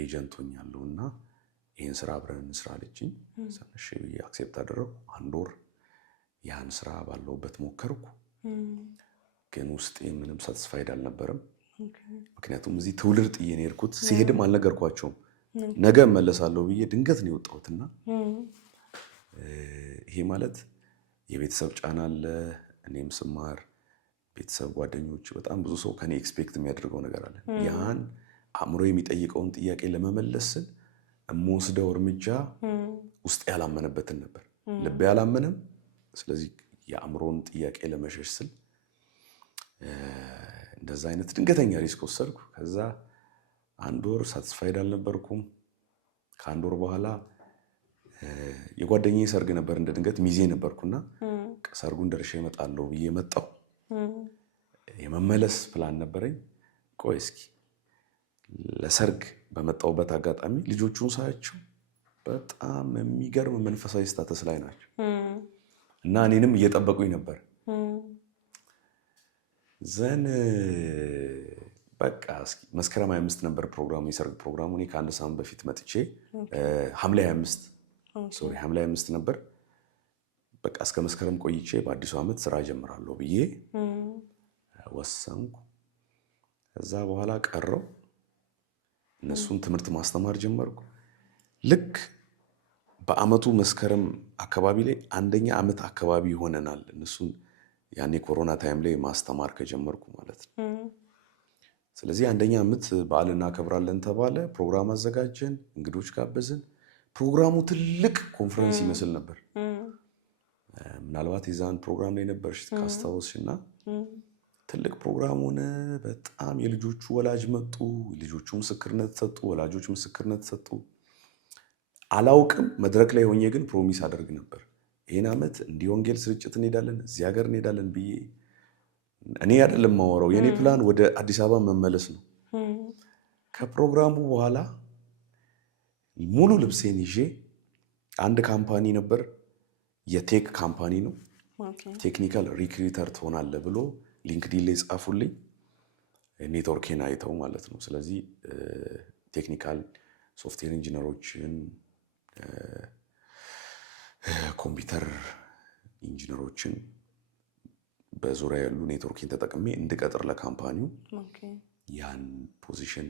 ኤጀንት ሆኛለሁና ይሄን ስራ አብረን እንስራ አለችኝ። ሰነሽ አክሴፕት አደረኩ። አንድ ወር ያን ስራ ባለውበት ሞከርኩ። ግን ውስጤ ምንም ሳትስፋይድ አልነበረም። ምክንያቱም እዚህ ትውልድ ጥዬ ነው የሄድኩት። ሲሄድም አልነገርኳቸውም። ነገ እመለሳለሁ ብዬ ድንገት ነው የወጣሁትና ይሄ ማለት የቤተሰብ ጫና አለ። እኔም ስማር ቤተሰብ፣ ጓደኞች፣ በጣም ብዙ ሰው ከኔ ኤክስፔክት የሚያደርገው ነገር አለ። ያን አእምሮ የሚጠይቀውን ጥያቄ ለመመለስ ስል የምወስደው እርምጃ ውስጥ ያላመነበትን ነበር፣ ልቤ ያላመነም። ስለዚህ የአእምሮን ጥያቄ ለመሸሽ ስል እንደዛ አይነት ድንገተኛ ሪስክ ወሰድኩ። ከዛ አንድ ወር ሳትስፋይድ አልነበርኩም። ከአንድ ወር በኋላ የጓደኛዬ ሰርግ ነበር። እንደ ድንገት ሚዜ ነበርኩና ሰርጉን ደርሼ እመጣለሁ ብዬ መጣሁ። የመመለስ ፕላን ነበረኝ። ቆይ እስኪ ለሰርግ በመጣሁበት አጋጣሚ ልጆቹን ሳያቸው በጣም የሚገርም መንፈሳዊ ስታተስ ላይ ናቸው እና እኔንም እየጠበቁኝ ነበር። ዘን በቃ እስኪ መስከረም 25 ነበር ፕሮግራሙ፣ የሰርግ ፕሮግራሙ። እኔ ከአንድ ሳምንት በፊት መጥቼ ሐምሌ 25 ነበር። በቃ እስከ መስከረም ቆይቼ በአዲሱ ዓመት ስራ ጀምራለሁ ብዬ ወሰንኩ። ከዛ በኋላ ቀረው፣ እነሱን ትምህርት ማስተማር ጀመርኩ። ልክ በአመቱ መስከረም አካባቢ ላይ አንደኛ ዓመት አካባቢ ይሆነናል እነሱን ያኔ ኮሮና ታይም ላይ ማስተማር ከጀመርኩ ማለት ነው። ስለዚህ አንደኛ ዓመት በዓል እናከብራለን ተባለ። ፕሮግራም አዘጋጀን፣ እንግዶች ጋበዝን። ፕሮግራሙ ትልቅ ኮንፈረንስ ይመስል ነበር። ምናልባት የዛን ፕሮግራም ላይ ነበርሽ ካስታወስሽና ትልቅ ፕሮግራም ሆነ። በጣም የልጆቹ ወላጅ መጡ፣ ልጆቹ ምስክርነት ሰጡ፣ ወላጆች ምስክርነት ሰጡ። አላውቅም፣ መድረክ ላይ ሆኜ ግን ፕሮሚስ አደርግ ነበር ይህን ዓመት እንዲህ ወንጌል ስርጭት እንሄዳለን፣ እዚህ ሀገር እንሄዳለን ብዬ። እኔ አይደለም ማወራው፣ የኔ ፕላን ወደ አዲስ አበባ መመለስ ነው። ከፕሮግራሙ በኋላ ሙሉ ልብሴን ይዤ አንድ ካምፓኒ ነበር፣ የቴክ ካምፓኒ ነው። ቴክኒካል ሪክሩተር ትሆናለህ ብሎ ሊንክዲን ላይ ጻፉልኝ፣ ኔትወርኬን አይተው ማለት ነው። ስለዚህ ቴክኒካል ሶፍትዌር ኢንጂነሮችን፣ ኮምፒውተር ኢንጂነሮችን በዙሪያ ያሉ ኔትወርኪን ተጠቅሜ እንድቀጥር ለካምፓኒው ያን ፖዚሽን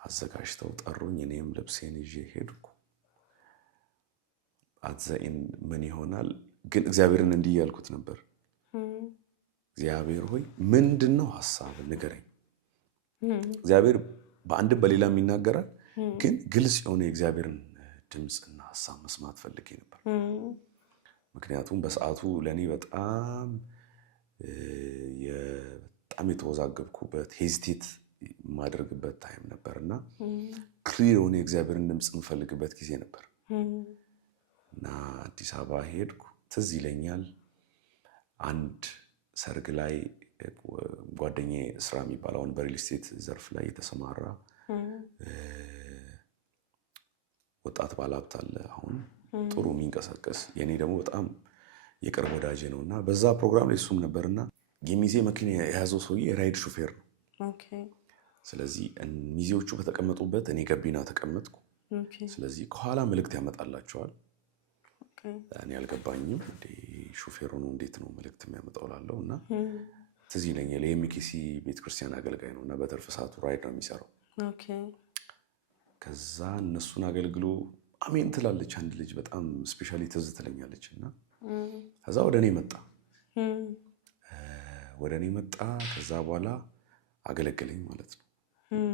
አዘጋጅተው ጠሩኝ። እኔም ልብሴን ይዤ ሄድኩ። አትዘይን ምን ይሆናል ግን እግዚአብሔርን እንዲህ ያልኩት ነበር፣ እግዚአብሔር ሆይ ምንድነው ሐሳብ ንገረኝ። እግዚአብሔር በአንድም በሌላም ይናገራል፣ ግን ግልጽ የሆነ የእግዚአብሔርን ድምፅና ሐሳብ መስማት ፈልጌ ነበር። ምክንያቱም በሰዓቱ ለእኔ በጣም የተወዛገብኩበት ሄዚቴት የማደርግበት ታይም ነበር እና ክሊር የሆነ የእግዚአብሔርን ድምፅ የምፈልግበት ጊዜ ነበር እና አዲስ አበባ ሄድኩ። ትዝ ይለኛል አንድ ሰርግ ላይ ጓደኛዬ ስራ የሚባለውን በሪል ስቴት ዘርፍ ላይ የተሰማራ ወጣት ባለሀብት አለ አሁን ጥሩ የሚንቀሳቀስ፣ የኔ ደግሞ በጣም የቅርብ ወዳጄ ነው እና በዛ ፕሮግራም ላይ እሱም ነበርና የሚዜ መኪና የያዘው ሰውዬ ራይድ ሹፌር ነው። ስለዚህ ሚዜዎቹ ከተቀመጡበት እኔ ገቢና ተቀመጥኩ። ስለዚህ ከኋላ መልእክት ያመጣላቸዋል። እኔ አልገባኝም፣ እንዴ ሹፌሩ ነው እንዴት ነው መልእክት የሚያመጣው ላለው እና ትዝ ይለኛል የኤምኬሲ ቤተክርስቲያን አገልጋይ ነው እና በትርፍ ሰዓቱ ራይድ ነው የሚሰራው። ከዛ እነሱን አገልግሎ አሜን ትላለች አንድ ልጅ፣ በጣም ስፔሻሊ ትዝ ትለኛለች እና ከዛ ወደ እኔ መጣ። ከዛ በኋላ አገለገለኝ ማለት ነው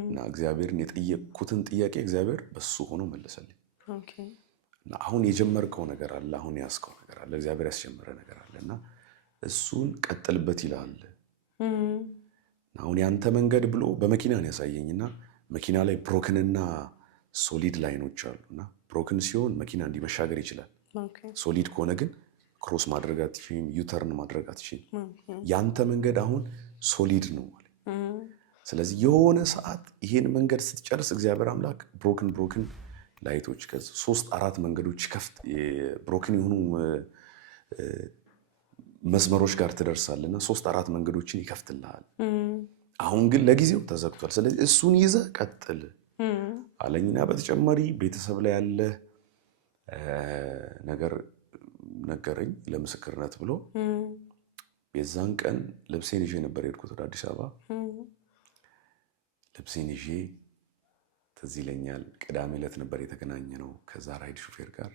እና እግዚአብሔርን የጠየቅኩትን ጥያቄ እግዚአብሔር በሱ ሆኖ መለሰልኝ። እና አሁን የጀመርከው ነገር አለ፣ አሁን ያስከው ነገር አለ፣ እግዚአብሔር ያስጀመረ ነገር አለ እና እሱን ቀጥልበት ይላል። አሁን ያንተ መንገድ ብሎ በመኪና ነው ያሳየኝና መኪና ላይ ብሮክንና ሶሊድ ላይኖች አሉና ብሮክን ሲሆን መኪና እንዲመሻገር ይችላል። ሶሊድ ከሆነ ግን ክሮስ ማድረግ አትችይም፣ ዩተርን ማድረግ አትችይም። ያንተ መንገድ አሁን ሶሊድ ነው። ስለዚህ የሆነ ሰዓት ይሄን መንገድ ስትጨርስ እግዚአብሔር አምላክ ብሮክን ላይቶች 3-4 መንገዶች ከፍት ብሮክን የሆኑ መስመሮች ጋር ትደርሳለና 3-4 መንገዶችን ይከፍትልሃል። አሁን ግን ለጊዜው ተዘግቷል። ስለዚህ እሱን ይዘህ ቀጥል አለኝና በተጨማሪ ቤተሰብ ላይ ያለ ነገር ነገረኝ ለምስክርነት ብሎ የዛን ቀን ልብሴን ይዤ ነበር የሄድኩት ወደ አዲስ አበባ። ልብሴን ይዤ ትዝ ይለኛል ቅዳሜ ዕለት ነበር የተገናኘ ነው ከዛ ራይድ ሹፌር ጋር።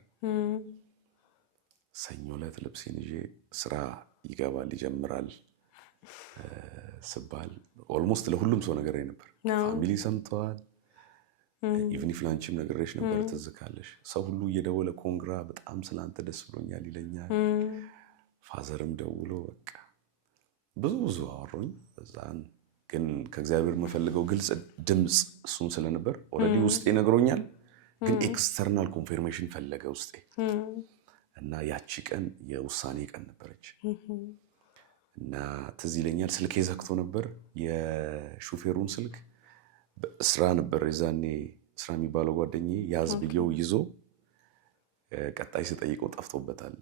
ሰኞ ዕለት ልብሴን ይዤ ስራ ይጀምራል ስባል ኦልሞስት ለሁሉም ሰው ነገር ነበር። ፋሚሊ ሰምተዋል። ኢቭን ኢፍ ላንቺም ነገርሽ ነበር ትዝ ካለሽ። ሰው ሁሉ እየደወለ ኮንግራ በጣም ስላንተ ደስ ብሎኛል ይለኛል። ፋዘርም ደውሎ በቃ ብዙ አወሩኝ። በዛን ግን ከእግዚአብሔር የምፈልገው ግልጽ ድምፅ እሱን ስለነበር ኦልሬዲ ውስጤ ነግሮኛል፣ ግን ኤክስተርናል ኮንፊርሜሽን ፈለገ ውስጤ እና ያቺ ቀን የውሳኔ ቀን ነበረች። እና ትዝ ይለኛል ስልኬ ዘግቶ ነበር። የሹፌሩን ስልክ ስራ ነበር የዛኔ ስራ የሚባለው ጓደኛዬ ያዝ ብዬው ይዞ ቀጣይ ስጠይቀው ጠፍቶበታል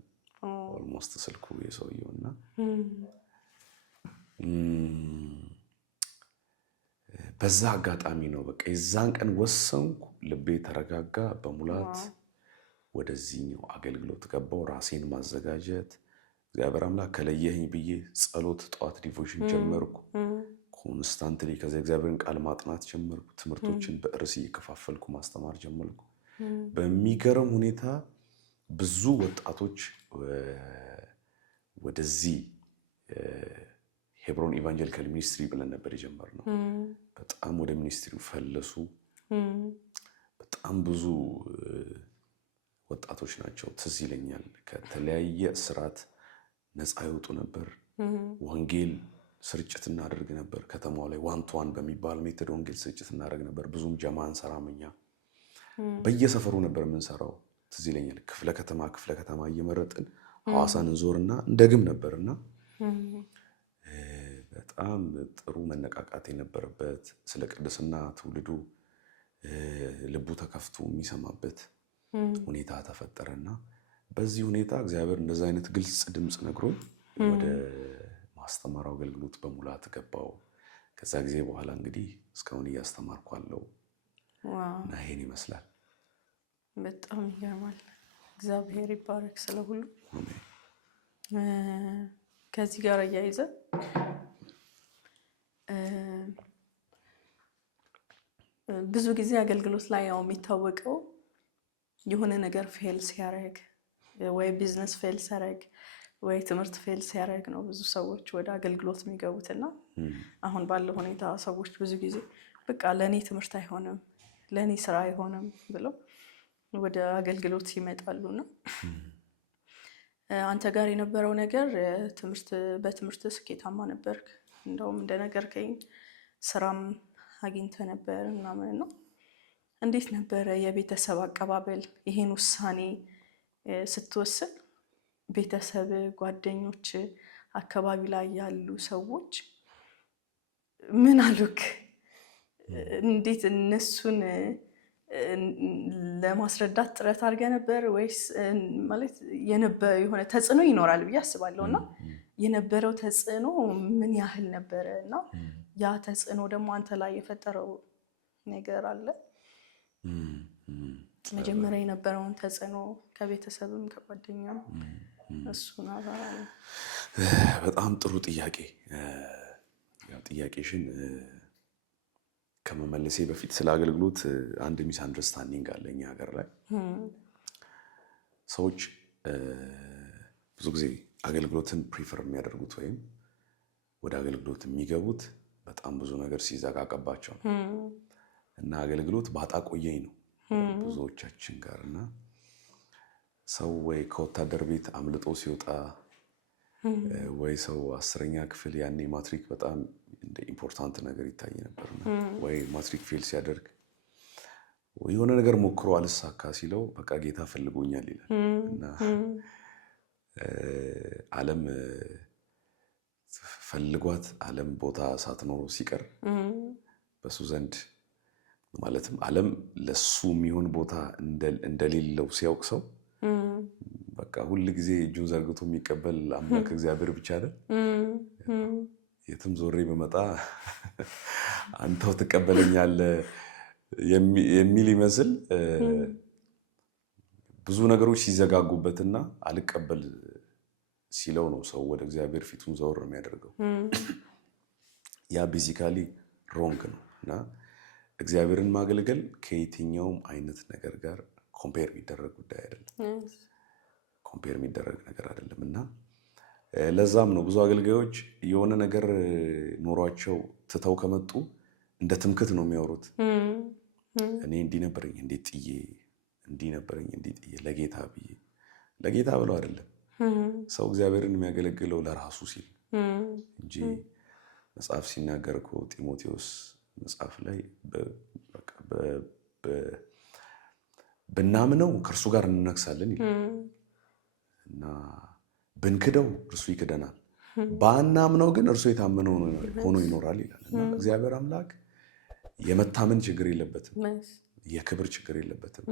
ኦልሞስት ስልኩ የሰውየው። እና በዛ አጋጣሚ ነው በቃ የዛን ቀን ወሰንኩ። ልቤ ተረጋጋ በሙላት። ወደዚህኛው አገልግሎት ገባው። ራሴን ማዘጋጀት እግዚአብሔር አምላክ ከለየኝ ብዬ ጸሎት፣ ጠዋት ዲቮሽን ጀመርኩ። ኮንስታንትሊ ከዚያ እግዚአብሔርን ቃል ማጥናት ጀመርኩ። ትምህርቶችን በርዕስ እየከፋፈልኩ ማስተማር ጀመርኩ። በሚገርም ሁኔታ ብዙ ወጣቶች ወደዚህ ሄብሮን ኢቫንጀሊካል ሚኒስትሪ ብለን ነበር የጀመርነው። በጣም ወደ ሚኒስትሪው ፈለሱ። በጣም ብዙ ወጣቶች ናቸው። ትዝ ይለኛል ከተለያየ እስራት ነፃ ይወጡ ነበር። ወንጌል ስርጭት እናደርግ ነበር። ከተማው ላይ 1-to-1 በሚባል ሜተድ ወንጌል ስርጭት እናደርግ ነበር። ብዙም ጀማ እንሰራም እኛ በየሰፈሩ ነበር የምንሰራው። ትዝ ይለኛል ክፍለ ከተማ እየመረጥን ሐዋሳን እንዞርና እንደግም ነበርና በጣም ጥሩ መነቃቃት የነበረበት ስለ ቅድስና ትውልዱ ልቡ ተከፍቶ የሚሰማበት ሁኔታ ተፈጠረና በዚህ ሁኔታ እግዚአብሔር እንደዛ አይነት ግልጽ ድምፅ ነግሮ ወደ ማስተማራው አገልግሎት በሙላት ገባው። ከዛ ጊዜ በኋላ እንግዲህ እስካሁን እያስተማርኩ አለው እና ይሄን ይመስላል። በጣም ይገርማል። እግዚአብሔር ይባረክ ስለሁሉ። ከዚህ ጋር እያይዘ ብዙ ጊዜ አገልግሎት ላይ ያው የሚታወቀው የሆነ ነገር ፌል ሲያደርግ ወይ ቢዝነስ ፌል ሲያደርግ ወይ ትምህርት ፌል ሲያደርግ ነው ብዙ ሰዎች ወደ አገልግሎት የሚገቡትና አሁን ባለው ሁኔታ ሰዎች ብዙ ጊዜ በቃ ለኔ ትምህርት አይሆንም፣ ለኔ ስራ አይሆንም ብለው ወደ አገልግሎት ይመጣሉና አንተ ጋር የነበረው ነገር በትምህርት ስኬታማ ነበርክ። እንደውም እንደነገርከኝ ስራም አግኝተ ነበር ምናምን ነው። እንዴት ነበረ የቤተሰብ አቀባበል? ይሄን ውሳኔ ስትወስን ቤተሰብ፣ ጓደኞች፣ አካባቢ ላይ ያሉ ሰዎች ምን አሉክ? እንዴት እነሱን ለማስረዳት ጥረት አድርገህ ነበር ወይስ ማለት የሆነ ተጽዕኖ ይኖራል ብዬ አስባለሁና የነበረው ተጽዕኖ ምን ያህል ነበረ እና ያ ተጽዕኖ ደግሞ አንተ ላይ የፈጠረው ነገር አለ? መጀመሪያ የነበረውን ተጽዕኖ ከቤተሰብም ከጓደኛም እሱን አባራለ። በጣም ጥሩ ጥያቄ። ጥያቄሽን ከመመለሴ በፊት ስለ አገልግሎት አንድ ሚስ አንደርስታንዲንግ አለ እኛ ሀገር ላይ። ሰዎች ብዙ ጊዜ አገልግሎትን ፕሪፈር የሚያደርጉት ወይም ወደ አገልግሎት የሚገቡት በጣም ብዙ ነገር ሲዘጋቀባቸው ነው እና አገልግሎት ባጣ ቆየኝ ነው ብዙዎቻችን ጋር። እና ሰው ወይ ከወታደር ቤት አምልጦ ሲወጣ ወይ ሰው 10ኛ ክፍል ያኔ ማትሪክ በጣም እንደ ኢምፖርታንት ነገር ይታይ ነበርና ወይ ማትሪክ ፌል ሲያደርግ የሆነ ነገር ሞክሮ አልሳካ ሲለው በቃ ጌታ ፈልጎኛል ይላል እና ዓለም ፈልጓት ዓለም ቦታ ሳትኖረው ሲቀር በሱ ዘንድ ማለትም ዓለም ለሱ የሚሆን ቦታ እንደሌለው ሲያውቅ ሰው በቃ ሁል ጊዜ እጁን ዘርግቶ የሚቀበል አምላክ እግዚአብሔር ብቻ አይደል? የትም ዞሬ በመጣ አንተው ትቀበለኛለህ የሚል ይመስል ብዙ ነገሮች ሲዘጋጉበትና አልቀበል ሲለው ነው ሰው ወደ እግዚአብሔር ፊቱን ዘወር የሚያደርገው። ያ ቤዚካሊ ሮንግ ነው እና እግዚአብሔርን ማገልገል ከየትኛውም አይነት ነገር ጋር ኮምፔር የሚደረግ ጉዳይ አይደለም። ኮምፔር የሚደረግ ነገር አይደለም እና ለዛም ነው ብዙ አገልጋዮች የሆነ ነገር ኖሯቸው ትተው ከመጡ እንደ ትምክት ነው የሚያወሩት። እኔ እንዲህ ነበረኝ እንዴት ጥዬ፣ እንዲህ ነበረኝ እንዴት ጥዬ፣ ለጌታ ብዬ። ለጌታ ብለው አይደለም ሰው እግዚአብሔርን የሚያገለግለው ለራሱ ሲል እንጂ መጽሐፍ ሲናገር እኮ ጢሞቴዎስ መጽሐፍ ላይ ብናምነው ከእርሱ ጋር እንነግሳለን ይላል እና ብንክደው እርሱ ይክደናል፣ ባናምነው ግን እርሱ የታመነው ሆኖ ይኖራል ይላል እና እግዚአብሔር አምላክ የመታመን ችግር የለበትም፣ የክብር ችግር የለበትም።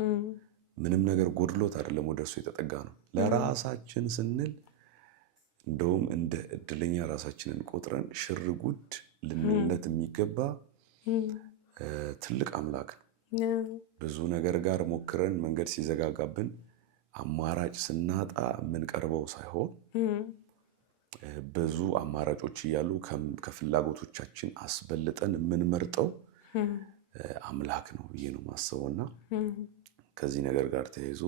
ምንም ነገር ጎድሎት አይደለም ወደ እርሱ የተጠጋ ነው። ለራሳችን ስንል እንደውም እንደ እድለኛ ራሳችንን ቆጥረን ሽር ጉድ ልንለት የሚገባ ትልቅ አምላክ ነው። ብዙ ነገር ጋር ሞክረን መንገድ ሲዘጋጋብን አማራጭ ስናጣ የምንቀርበው ሳይሆን ብዙ አማራጮች እያሉ ከፍላጎቶቻችን አስበልጠን የምንመርጠው አምላክ ነው ብዬ ነው የማስበውና ከዚህ ነገር ጋር ተያይዞ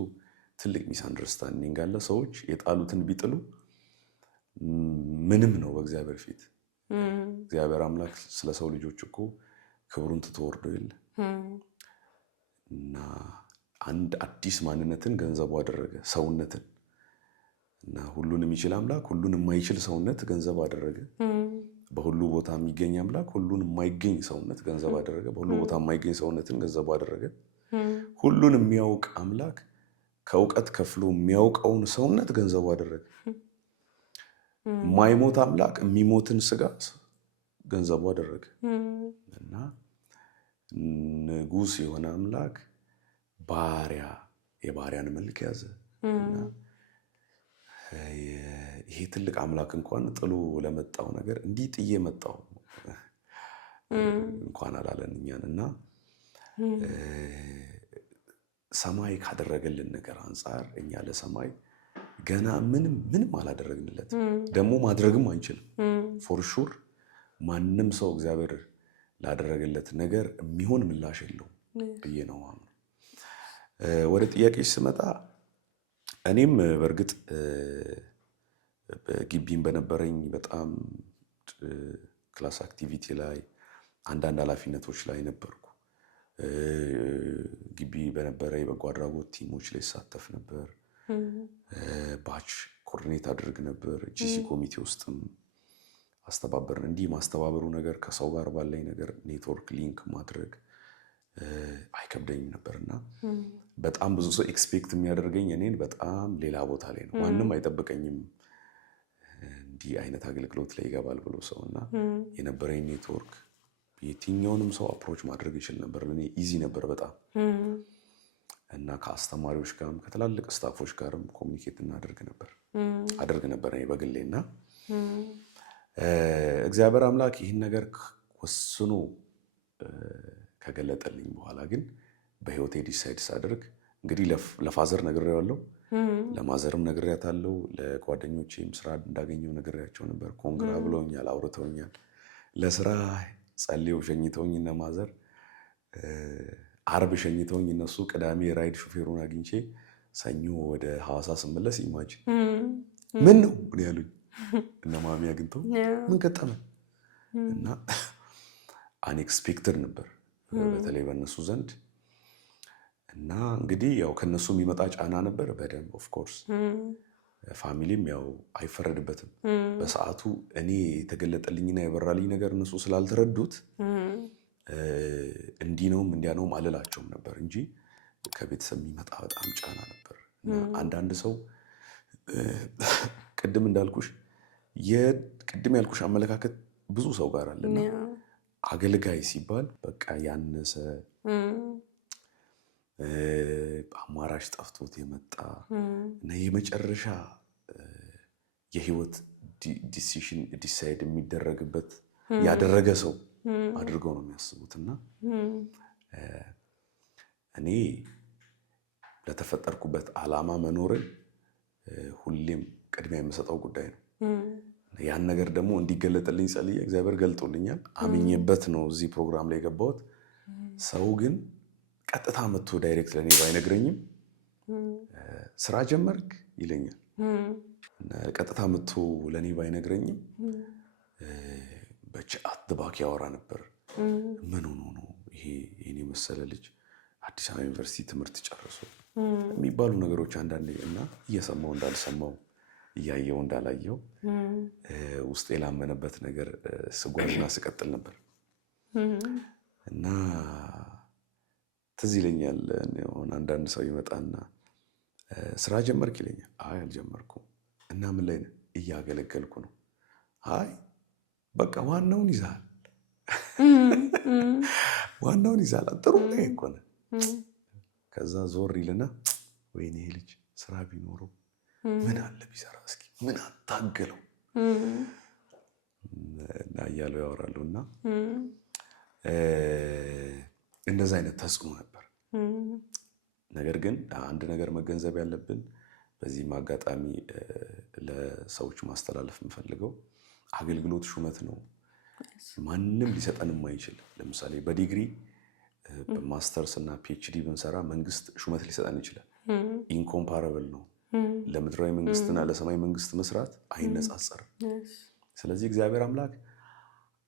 ትልቅ ሚስ አንደርስታንዲንግ አለ። ሰዎች የጣሉትን ቢጥሉ ምንም ነው በእግዚአብሔር ፊት። እግዚአብሔር አምላክ ስለ ሰው ልጆች እኮ ክብሩን ትቶ ወርዶ የለ እና አንድ አዲስ ማንነትን ገንዘቡ አደረገ፣ ሰውነትን እና ሁሉን የሚችል አምላክ ሁሉን የማይችል ሰውነት ገንዘብ አደረገ። በሁሉ ቦታ የሚገኝ አምላክ ሁሉን የማይገኝ ሰውነት ገንዘብ አደረገ። በሁሉ ቦታ የማይገኝ ሰውነትን ገንዘቡ አደረገ። ሁሉን የሚያውቅ አምላክ ከእውቀት ከፍሎ የሚያውቀውን ሰውነት ገንዘቡ አደረገ። የማይሞት አምላክ የሚሞትን ስጋ ገንዘቡ አደረገ እና ንጉሥ የሆነ አምላክ ባሪያ የባሪያን መልክ ያዘ እና ይሄ ትልቅ አምላክ እንኳን ጥሎ ለመጣው ነገር እንዲህ ጥዬ መጣው እንኳን አላለን እኛን እና ሰማይ ካደረገልን ነገር አንጻር እኛ ለሰማይ ገና ምንም አላደረግንለት፣ ደግሞ ማድረግም አንችልም። ፎር ሹር ማንም ሰው እግዚአብሔር ላደረገለት ነገር የሚሆን ምላሽ የለውም ብዬ ነው ማምነው። ወደ ጥያቄሽ ስመጣ እኔም በእርግጥ ግቢም በነበረኝ በጣም ክላስ አክቲቪቲ ላይ አንዳንድ ኃላፊነቶች ላይ ነበርኩ። ግቢ በነበረ የበጎ አድራጎት ቲሞች ላይ ሳተፍ ነበር። ባች ኮኦርዲኔት አድርግ ነበር። ጂሲ ኮሚቴ ውስጥም አስተባበርን። እንዲህ ማስተባበሩ ነገር ከሰው ጋር ባለኝ ነገር ኔትወርክ ሊንክ ማድረግ አይከብደኝም ነበርና በጣም ብዙ ሰው ኤክስፔክት የሚያደርገኝ እኔን በጣም ሌላ ቦታ ላይ ነው። ማንም አይጠብቀኝም እንዲህ አይነት አገልግሎት ላይ ይገባል ብሎ ሰውና የነበረኝ ኔትወርክ የትኛውንም ሰው አፕሮች ማድረግ ይችል ነበር። ለኔ ኢዚ ነበር በጣም እና ከአስተማሪዎች ጋርም ከትላልቅ ስታፎች ጋርም ኮሚኒኬት አደርግ ነበር እኔ በግሌና እግዚአብሔር አምላክ ይህን ነገር ወስኖ ከገለጠልኝ በኋላ ግን በህይወቴ ዲሳይድ ሳደርግ እንግዲህ ለፋዘር ነግሬዋለሁ፣ ለማዘርም ነግሬያታለሁ፣ ለጓደኞቼም ስራ እንዳገኘው ነግሬያቸው ነበር። ኮንግራ ብለውኛል፣ አውርተውኛል። ለስራ ጸልየው ሸኝተውኝ እነ ማዘር አርብ ሸኝተውኝ እነሱ ቅዳሜ ራይድ ሹፌሩን አግኝቼ ሰኞ ወደ ሐዋሳ ስመለስ ኢማጂን ምን ነው ያሉኝ እነ ማሚ አግኝተው ምን ገጠመ እና አንኤክስፔክትድ ነበር በተለይ በእነሱ ዘንድ እና እንግዲህ ያው ከነሱ የሚመጣ ጫና ነበር በደንብ ኦፍ ኮርስ ፋሚሊም ያው አይፈረድበትም። በሰዓቱ እኔ የተገለጠልኝና የበራልኝ ነገር እነሱ ስላልተረዱት እንዲህ ነውም እንዲያ ነውም አልላቸውም ነበር እንጂ ከቤተሰብ የሚመጣ በጣም ጫና ነበር። እና አንዳንድ ሰው ቅድም እንዳልኩሽ ቅድም ያልኩሽ አመለካከት ብዙ ሰው ጋር አለና አገልጋይ ሲባል በቃ ያነሰ አማራጭ ጠፍቶት የመጣ እና የመጨረሻ የህይወት ዲሲሽን ዲሳይድ የሚደረግበት ያደረገ ሰው አድርገው ነው የሚያስቡት። እና እኔ ለተፈጠርኩበት ዓላማ መኖርን ሁሌም ቅድሚያ የምሰጠው ጉዳይ ነው። ያን ነገር ደግሞ እንዲገለጥልኝ ጸልዬ እግዚአብሔር ገልጦልኛል። አምኜበት ነው እዚህ ፕሮግራም ላይ የገባሁት። ሰው ግን ቀጥታ መጥቶ ዳይሬክት ለእኔ ባይነግረኝም ስራ ጀመርክ ይለኛል። ቀጥታ መጥቶ ለእኔ ባይነግረኝም በቻት ድባክ ያወራ ነበር። ምን ሆኖ ነው ይሄ የኔ መሰለ ልጅ አዲስ አበባ ዩኒቨርሲቲ ትምህርት ጨርሶ የሚባሉ ነገሮች አንዳንዴ እና እየሰማው እንዳልሰማው እያየው እንዳላየው ውስጥ የላመነበት ነገር ስጓዝና ስቀጥል ነበር። እና ትዝ ይለኛል አንዳንድ ሰው ይመጣና ስራ ጀመርክ ይለኛል። አይ አልጀመርኩም። እና ምን ላይ ነህ? እያገለገልኩ ነው። አይ በቃ ዋናውን ይዛል ዋናውን ይዛል። ጥሩ ላይ እኮ ነህ። ከዛ ዞር ይልና ወይኔ ይሄ ልጅ ስራ ቢኖረው ምን አለ ቢሰራ እስኪ ምን አታገለው እና እያሉ ያወራሉ። እና እንደዛ አይነት ተጽዕኖ ነበር። ነገር ግን አንድ ነገር መገንዘብ ያለብን በዚህም አጋጣሚ ለሰዎች ማስተላለፍ የምፈልገው አገልግሎት ሹመት ነው። ማንም ሊሰጠን የማይችል ለምሳሌ በዲግሪ በማስተርስ እና ፒኤችዲ ብንሰራ መንግስት ሹመት ሊሰጠን ይችላል። ኢንኮምፓረብል ነው። ለምድራዊ መንግስትና ለሰማይ መንግስት መስራት አይነጻጸርም። ስለዚህ እግዚአብሔር አምላክ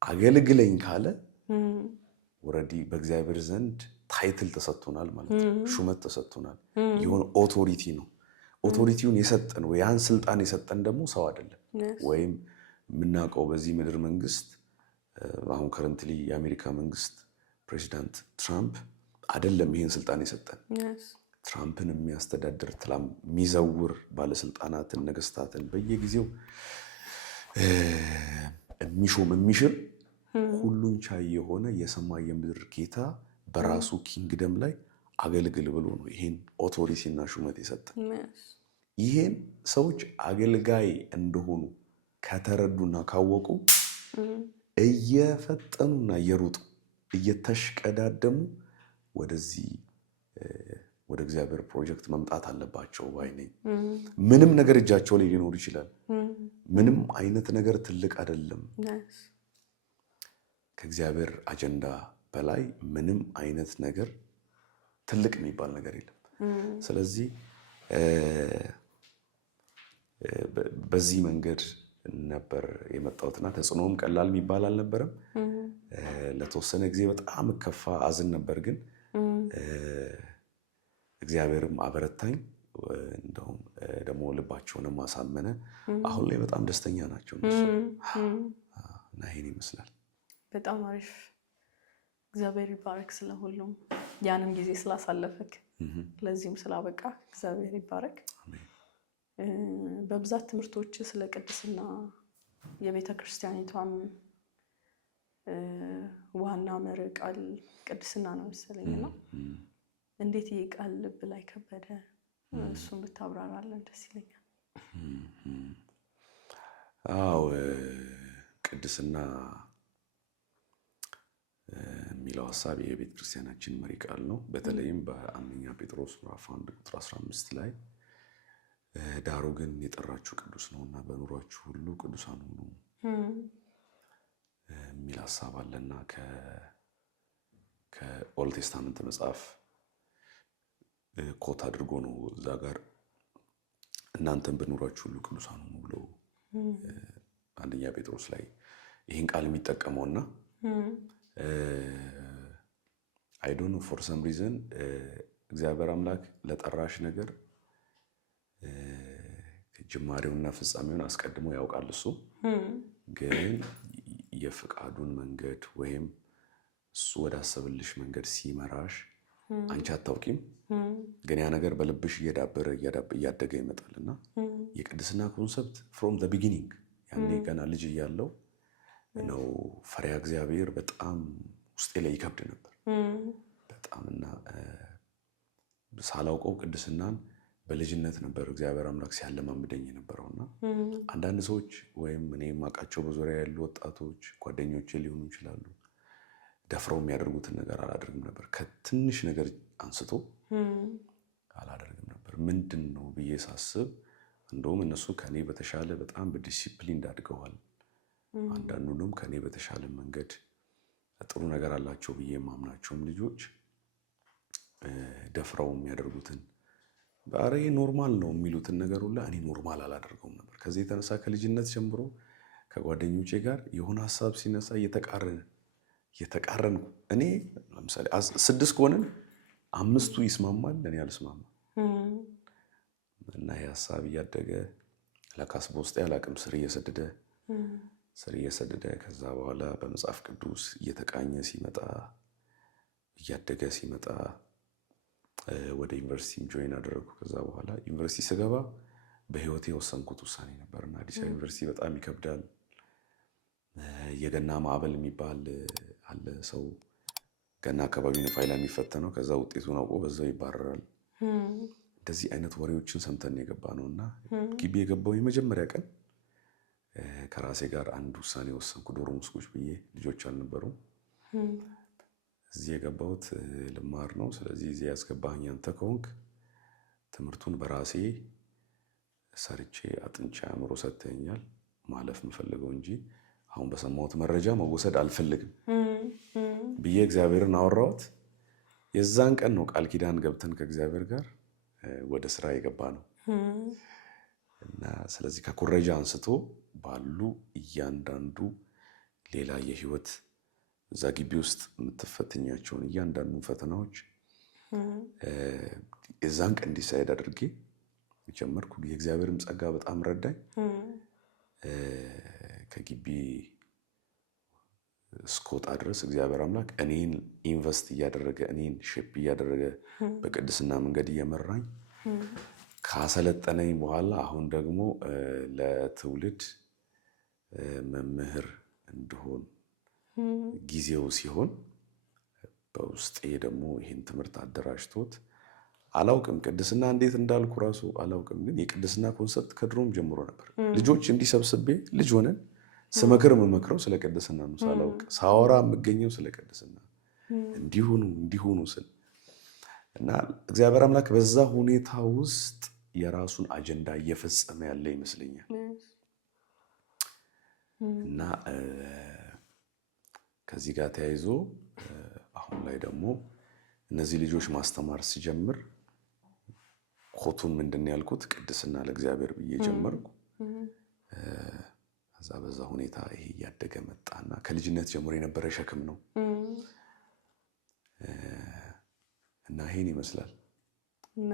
አገልግለኝ ካለ ኦልሬዲ በእግዚአብሔር ዘንድ ታይትል ተሰጥቶናል ማለት ነው። ሹመት ተሰጥቶናል። የሆነ ኦቶሪቲ ነው። ኦቶሪቲውን የሰጠን ወይ ያን ስልጣን የሰጠን ደግሞ ሰው አይደለም። ወይም የምናውቀው በዚህ ምድር መንግስት አሁን ከረንትሊ የአሜሪካ መንግስት ፕሬዚዳንት ትራምፕ አይደለም ይሄን ስልጣን የሰጠን። ትራምፕን የሚያስተዳድር የሚዘውር ባለስልጣናትን፣ ነገስታትን በየጊዜው የሚሾም የሚሽር ሁሉን ቻይ የሆነ የሰማይ የምድር ጌታ በራሱ ኪንግደም ላይ አገልግል ብሎ ነው ይሄን ኦቶሪቲና ሹመት የሰጠን። ይሄን ሰዎች አገልጋይ እንደሆኑ ከተረዱና ካወቁ እየፈጠኑና እየሮጡ እየተሽቀዳደሙ ወደዚህ ወደ እግዚአብሔር ፕሮጀክት መምጣት አለባቸው ባይ ነኝ። ምንም ነገር እጃቸው ላይ ሊኖር ይችላል። ምንም አይነት ነገር ትልቅ አይደለም። ከእግዚአብሔር አጀንዳ በላይ ምንም አይነት ነገር ትልቅ የሚባል ነገር የለም። ስለዚህ በዚህ መንገድ ነበር የመጣሁትና ተጽዕኖም ቀላል የሚባል አልነበረም። ለተወሰነ ጊዜ በጣም ከፋ አዝን ነበር፣ ግን እግዚአብሔርም አበረታኝ። እንደውም ደግሞ ልባቸውንም አሳመነ። አሁን ላይ በጣም ደስተኛ ናቸው እነሱ እና ይሄን ይመስላል። በጣም አሪፍ። እግዚአብሔር ይባረክ ስለሁሉም፣ ያንን ጊዜ ስላሳለፈክ ለዚህም ስላበቃ እግዚአብሔር ይባረክ። በብዛት ትምህርቶች ስለ ቅድስና የቤተ ክርስቲያኒቷም ዋና መርህ ቃል ቅድስና ነው መሰለኝና እንዴት ይህ ቃል ልብ ላይ ከበደ? እሱን ብታብራራለን ደስ ይለኛል። አዎ ቅድስና የሚለው ሀሳብ የቤተ ክርስቲያናችን መሪ ቃል ነው። በተለይም በአንደኛ ጴጥሮስ ምዕራፍ 1 ቁጥር 15 ላይ ዳሩ ግን የጠራችሁ ቅዱስ ነውና በኑሯችሁ ሁሉ ቅዱሳን ሁኑ የሚል ሀሳብ አለና ከኦልድ ቴስታመንት መጽሐፍ ኮት አድርጎ ነው እዛ ጋር እናንተም በኑሯችሁ ሁሉ ቅዱሳን ሁኑ ብሎ አንደኛ ጴጥሮስ ላይ ይህን ቃል የሚጠቀመውና አይ ዶንት ኖ ፎር ሰም ሪዝን እግዚአብሔር አምላክ ለጠራሽ ነገር ጅማሬውና ፍጻሜውን አስቀድሞ ያውቃል። እሱ ግን የፍቃዱን መንገድ ወይም እሱ ወዳሰብልሽ መንገድ ሲመራሽ አንቺ አታውቂም፣ ግን ያ ነገር በልብሽ እየዳበረ እያደገ ይመጣልና የቅድስና ኮንሰፕት ፍሮም ዘ ቢጊኒንግ ያኔ ገና ልጅ እያለው ነው ፈሪሃ እግዚአብሔር በጣም ውስጤ ላይ ይከብድ ነበር በጣም እና ሳላውቀው ቅድስናን በልጅነት ነበር እግዚአብሔር አምላክ ሲያለማምደኝ የነበረውና አንዳንድ ሰዎች ወይም እኔ የማውቃቸው በዙሪያ ያሉ ወጣቶች ጓደኞቼ ሊሆኑ ይችላሉ ደፍረው የሚያደርጉትን ነገር አላደርግም ነበር። ከትንሽ ነገር አንስቶ አላደርግም ነበር። ምንድን ነው ብዬ ሳስብ እንደውም እነሱ ከኔ በተሻለ በጣም በዲሲፕሊን አድገዋል። አንዳንዱንም ከኔ በተሻለ መንገድ ጥሩ ነገር አላቸው ብዬ የማምናቸውም ልጆች ደፍረው የሚያደርጉትን ባሬ ኖርማል ነው የሚሉትን ነገር ሁላ እኔ ኖርማል አላደርገውም ነበር። ከዚህ የተነሳ ከልጅነት ጀምሮ ከጓደኞቼ ጋር የሆነ ሀሳብ ሲነሳ እየተቃረንኩ እኔ ለምሳሌ 6 ከሆነን 5ቱ ይስማማል፣ እኔ አልስማማም እና የሀሳብ እያደገ ለካስ በውስጤ አላቅም ስር እየሰደደ ከዛ በኋላ በመጽሐፍ ቅዱስ እየተቃኘ ሲመጣ እያደገ ሲመጣ ወደ ዩኒቨርሲቲም ጆይን አደረኩ። ከዛ በኋላ ዩኒቨርሲቲ ስገባ በህይወቴ የወሰንኩት ውሳኔ ነበርና አዲስ አበባ ዩኒቨርሲቲ በጣም ይከብዳል። የገና ማዕበል የሚባል አለ። ሰው ገና አካባቢ ነው ፋይል የሚፈተነው፣ ከዛ ውጤቱን አውቆ በዛው ይባረራል። እንደዚህ አይነት ወሬዎችን ሰምተን የገባ ነውና ግቢ የገባው የመጀመሪያ ቀን ከራሴ ጋር አንድ ውሳኔ ወሰንኩ። ዶርም ውስጥ ቁጭ ብዬ ልጆች አልነበሩም። እዚህ የገባሁት ልማር ነው። ስለዚህ እዚህ ያስገባኝ አንተ ከሆንክ ትምህርቱን በራሴ ሰርቼ አጥንቼ አእምሮ ሰጥተኛል ማለፍ የምፈልገው እንጂ አሁን በሰማሁት መረጃ መወሰድ አልፈልግም ብዬ እግዚአብሔርን አወራሁት። የዛን ቀን ነው ቃል ኪዳን ገብተን ከእግዚአብሔር ጋር ወደ ስራ የገባ ነው እና ስለዚህ ከኩረጃ አንስቶ ባሉ እያንዳንዱ ሌላ የህይወት እዛ ግቢ ውስጥ የምትፈትኛቸውን እያንዳንዱ ፈተናዎች የዛን ቀን ዲሳይድ አድርጌ ጀመርኩ። የእግዚአብሔርም ጸጋ በጣም ረዳኝ። ከግቢ እስክወጣ ድረስ እግዚአብሔር አምላክ እኔን ኢንቨስት እያደረገ እኔን ሼፕ እያደረገ በቅድስና መንገድ እየመራኝ ካሰለጠነኝ በኋላ አሁን ደግሞ ለትውልድ መምህር እንድሆን ጊዜው ሲሆን በውስጤ ደግሞ ይህን ትምህርት አደራጅቶት አላውቅም ቅድስና እንዴት እንዳልኩ ራሱ አላውቅም። ግን የቅድስና ኮንሰፕት ከድሮም ጀምሮ ነበር። ልጆች እንዲሰብስቤ ልጅ ሆነን ስመክር የምመክረው ስለ ቅድስና ነው። ሳላውቅ ሳወራ የምገኘው ስለ ቅድስና እንዲሆኑ ስል እና እግዚአብሔር አምላክ በዛ ሁኔታ ውስጥ የራሱን አጀንዳ እየፈጸመ ያለ ይመስለኛል እና ከዚህ ጋር ተያይዞ አሁን ላይ ደግሞ እነዚህ ልጆች ማስተማር ሲጀምር ኮቱን ምንድን ያልኩት ቅድስና ለእግዚአብሔር ብዬ ጀመርኩ። ከዛ በዛ ሁኔታ ይሄ እያደገ መጣና ከልጅነት ጀምሮ የነበረ ሸክም ነው እና ይሄን ይመስላል እና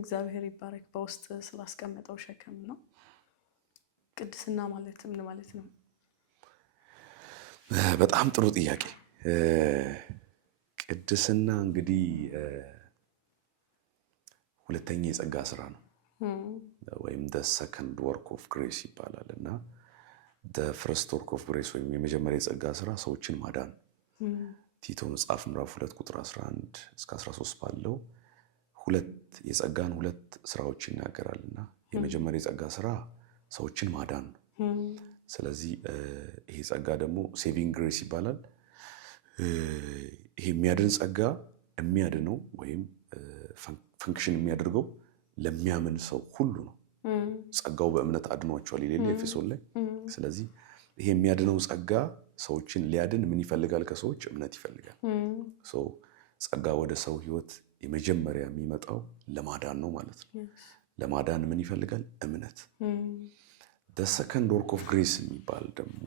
እግዚአብሔር ይባረክ በውስጥ ስላስቀመጠው ሸክም ነው። ቅድስና ማለት ምን ማለት ነው? በጣም ጥሩ ጥያቄ። ቅድስና እንግዲህ ሁለተኛ የጸጋ ስራ ነው ወይም the second work of grace ይባላል እና the first work of grace ወይም የመጀመሪያ የጸጋ ስራ ሰዎችን ማዳን። ቲቶ መጽሐፍ ምዕራፍ 2 ቁጥር 11 እስከ 13 ባለው የጸጋን 2 ስራዎች ይናገራልና የመጀመሪያ የጸጋ ስራ ሰዎችን ማዳን ነው። ስለዚህ ይሄ ጸጋ ደግሞ ሴቪንግ ግሬስ ይባላል። ይሄ የሚያድን ጸጋ የሚያድነው ወይም ፈንክሽን የሚያደርገው ለሚያምን ሰው ሁሉ ነው። ጸጋው በእምነት አድኗቸዋል ይላል ኤፌሶን ላይ። ስለዚህ ይሄ የሚያድነው ጸጋ ሰዎችን ሊያድን ምን ይፈልጋል? ከሰዎች እምነት ይፈልጋል። ጸጋ ወደ ሰው ህይወት የመጀመሪያ የሚመጣው ለማዳን ነው ማለት ነው። ለማዳን ምን ይፈልጋል? እምነት። the second work of grace የሚባል ደግሞ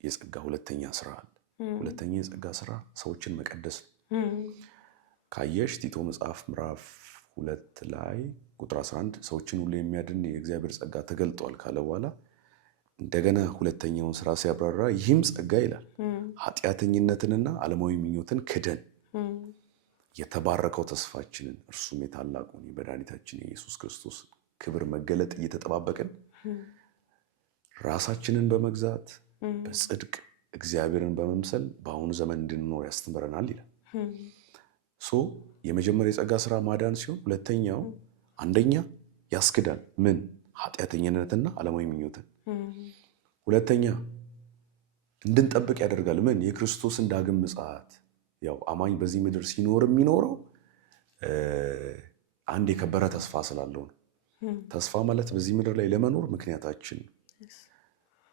የጸጋ ሁለተኛ ስራ አለ። ሁለተኛ የጸጋ ስራ ሰዎችን መቀደስ ነው። ካየሽ ቲቶ መጽሐፍ ምዕራፍ 2 ላይ ቁጥር 11 ሰዎችን ሁሉ የሚያድን የእግዚአብሔር ጸጋ ተገልጧል ካለ በኋላ እንደገና ሁለተኛውን ስራ ሲያብራራ ይህም ጸጋ ይላል ኃጢአተኝነትንና ዓለማዊ ምኞትን ክደን የተባረከው ተስፋችንን እርሱም የታላቁን የመድኃኒታችን የኢየሱስ ክርስቶስ ክብር መገለጥ እየተጠባበቅን ራሳችንን በመግዛት በጽድቅ እግዚአብሔርን በመምሰል በአሁኑ ዘመን እንድንኖር ያስተምረናል ይላል። የመጀመሪያው የጸጋ ስራ ማዳን ሲሆን ሁለተኛው አንደኛ ያስክዳል ምን ኃጢአተኝነትና ዓለማዊ ምኞትን፣ ሁለተኛ እንድንጠብቅ ያደርጋል ምን የክርስቶስን ዳግም ምጽአት። ያው አማኝ በዚህ ምድር ሲኖር የሚኖረው አንድ የከበረ ተስፋ ስላለው ነው። ተስፋ ማለት በዚህ ምድር ላይ ለመኖር ምክንያታችን።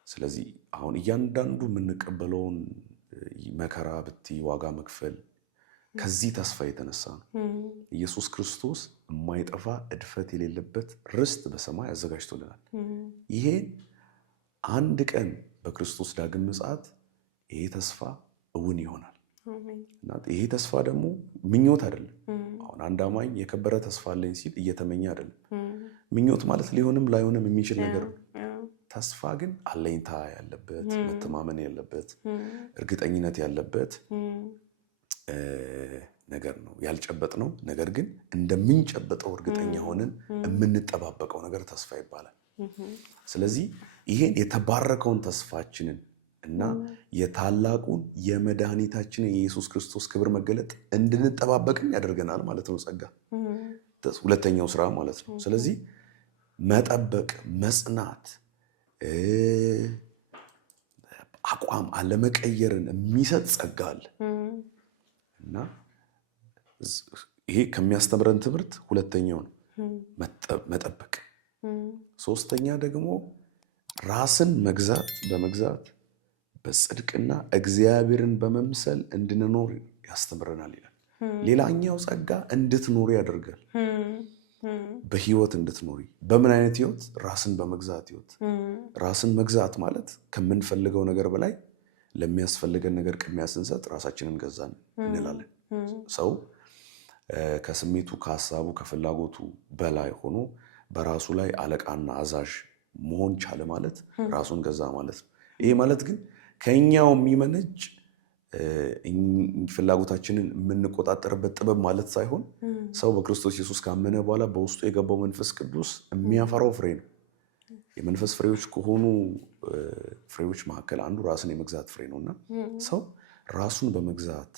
ስለዚህ አሁን እያንዳንዱ የምንቀበለውን መከራ ብትይ ዋጋ መክፈል ከዚህ ተስፋ የተነሳ ነው። ኢየሱስ ክርስቶስ የማይጠፋ እድፈት የሌለበት ርስት በሰማይ አዘጋጅቶልናል። ይሄን አንድ ቀን በክርስቶስ ዳግም ምጽአት ይሄ ተስፋ እውን ይሆናል። እና ይሄ ተስፋ ደግሞ ምኞት አይደለም። አሁን አንድ አማኝ የከበረ ተስፋ አለኝ ሲል እየተመኘ አይደለም። ምኞት ማለት ሊሆንም ላይሆንም የሚችል ነገር ነው። ተስፋ ግን አለኝታ ያለበት፣ መተማመን ያለበት፣ እርግጠኝነት ያለበት ነገር ነው። ያልጨበጥ ነው ነገር ግን እንደምንጨበጠው እርግጠኛ ሆነን የምንጠባበቀው ነገር ተስፋ ይባላል። ስለዚህ ይሄን የተባረከውን ተስፋችንን እና የታላቁን የመድኃኒታችንን የኢየሱስ ክርስቶስ ክብር መገለጥ እንድንጠባበቅም ያደርገናል ማለት ነው። ጸጋ ሁለተኛው ስራ ማለት ነው። ስለዚህ መጠበቅ፣ መጽናት፣ አቋም አለመቀየርን የሚሰጥ ጸጋ አለ እና ይሄ ከሚያስተምረን ትምህርት ሁለተኛው ነው መጠበቅ። ሶስተኛ ደግሞ ራስን በመግዛት በጽድቅና እግዚአብሔርን በመምሰል እንድንኖር ያስተምረናል ይላል። ሌላኛው ጸጋ እንድትኖሪ ያደርጋል። በህይወት እንድትኖሪ። በምን አይነት ህይወት? ራስን በመግዛት ህይወት። ራስን መግዛት ማለት ከምንፈልገው ነገር በላይ ለሚያስፈልገን ነገር ቅድሚያ ስንሰጥ ራሳችንን ገዛን እንላለን። ሰው ከስሜቱ፣ ከሀሳቡ፣ ከፍላጎቱ በላይ ሆኖ በራሱ ላይ አለቃና አዛዥ መሆን ቻለ ማለት ራሱን ገዛ ማለት ነው። ይሄ ማለት ግን ከኛው የሚመነጭ ፍላጎታችንን የምንቆጣጠርበት ጥበብ ማለት ሳይሆን ሰው በክርስቶስ ኢየሱስ ካመነ በኋላ በውስጡ የገባው መንፈስ ቅዱስ የሚያፈራው ፍሬ ነው። የመንፈስ ፍሬዎች ከሆኑ ፍሬዎች መካከል አንዱ ራስን የመግዛት ፍሬ ነውና ሰው ራሱን በመግዛት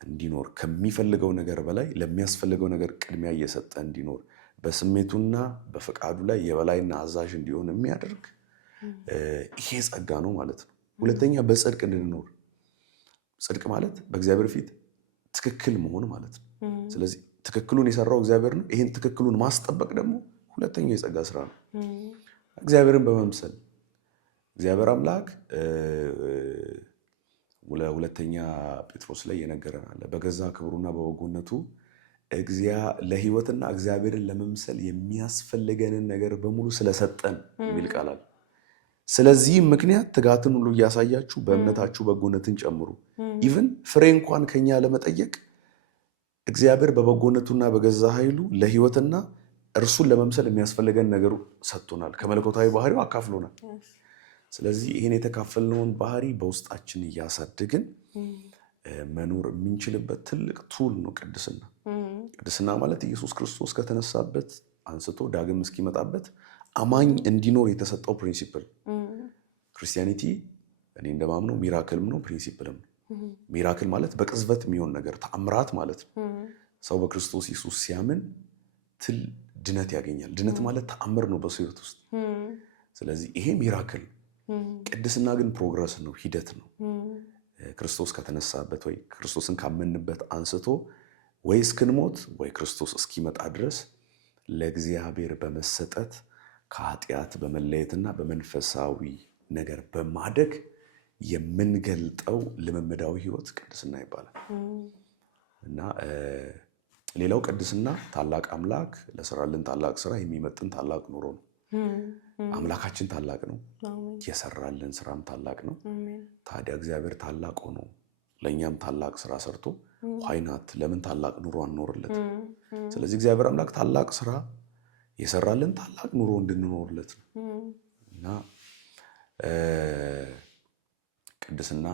እንዲኖር ከሚፈልገው ነገር በላይ ለሚያስፈልገው ነገር ቅድሚያ እየሰጠ እንዲኖር በስሜቱና በፈቃዱ ላይ የበላይና አዛዥ እንዲሆን የሚያደርግ ይሄ ጸጋ ነው ማለት ነው። ሁለተኛ በጽድቅ እንድንኖር። ጽድቅ ማለት በእግዚአብሔር ፊት ትክክል መሆን ማለት ነው። ስለዚህ ትክክሉን የሰራው እግዚአብሔር ነው። ይህን ትክክሉን ማስጠበቅ ደግሞ ሁለተኛው የጸጋ ስራ ነው። እግዚአብሔርን በመምሰል እግዚአብሔር አምላክ ሁለተኛ ጴጥሮስ ላይ የነገረን አለ። በገዛ ክብሩና በበጎነቱ ለሕይወትና እግዚአብሔርን ለመምሰል የሚያስፈልገንን ነገር በሙሉ ስለሰጠን የሚል ቃል አለ። ስለዚህም ምክንያት ትጋትን ሁሉ እያሳያችሁ በእምነታችሁ በጎነትን ጨምሩ። ኢቭን ፍሬ እንኳን ከኛ ለመጠየቅ እግዚአብሔር በበጎነቱና በገዛ ኃይሉ ለሕይወትና እርሱን ለመምሰል የሚያስፈልገን ነገር ሰጥቶናል። ከመለኮታዊ ባህሪው አካፍሎናል። ስለዚህ ይህን የተካፈልነውን ባህሪ በውስጣችን እያሳደግን መኖር የምንችልበት ትልቅ ቱል ነው ቅድስና። ቅድስና ማለት ኢየሱስ ክርስቶስ ከተነሳበት አንስቶ ዳግም እስኪመጣበት አማኝ እንዲኖር የተሰጠው ፕሪንሲፕል። ክርስቲያኒቲ እኔ እንደማምነው ሚራክልም ነው ፕሪንሲፕልም ነው። ሚራክል ማለት በቅጽበት የሚሆን ነገር ተአምራት ማለት ነው። ሰው በክርስቶስ ኢየሱስ ሲያምን ድነት ያገኛል። ድነት ማለት ተአምር ነው በሰው ሕይወት ውስጥ። ስለዚህ ይሄ ሚራክል። ቅድስና ግን ፕሮግረስ ነው፣ ሂደት ነው። ክርስቶስ ከተነሳበት ወይ ክርስቶስን ካመንበት አንስቶ ወይ እስክንሞት ወይ ክርስቶስ እስኪመጣ ድረስ ለእግዚአብሔር በመሰጠት ከኃጢአት በመለየትና በመንፈሳዊ ነገር በማደግ የምንገልጠው ልምምዳዊ ህይወት ቅድስና ይባላል። እና ሌላው ቅድስና ታላቅ አምላክ ለሰራልን ታላቅ ስራ የሚመጥን ታላቅ ኑሮ ነው። አምላካችን ታላቅ ነው፣ የሰራልን ስራም ታላቅ ነው። ታዲያ እግዚአብሔር ታላቅ ሆኖ ለእኛም ታላቅ ስራ ሰርቶ ዋይናት ለምን ታላቅ ኑሮ አንኖርለት? ስለዚህ እግዚአብሔር አምላክ ታላቅ ስራ የሰራልን ታላቅ ኑሮ እንድንኖርለት ነው። እና ቅድስና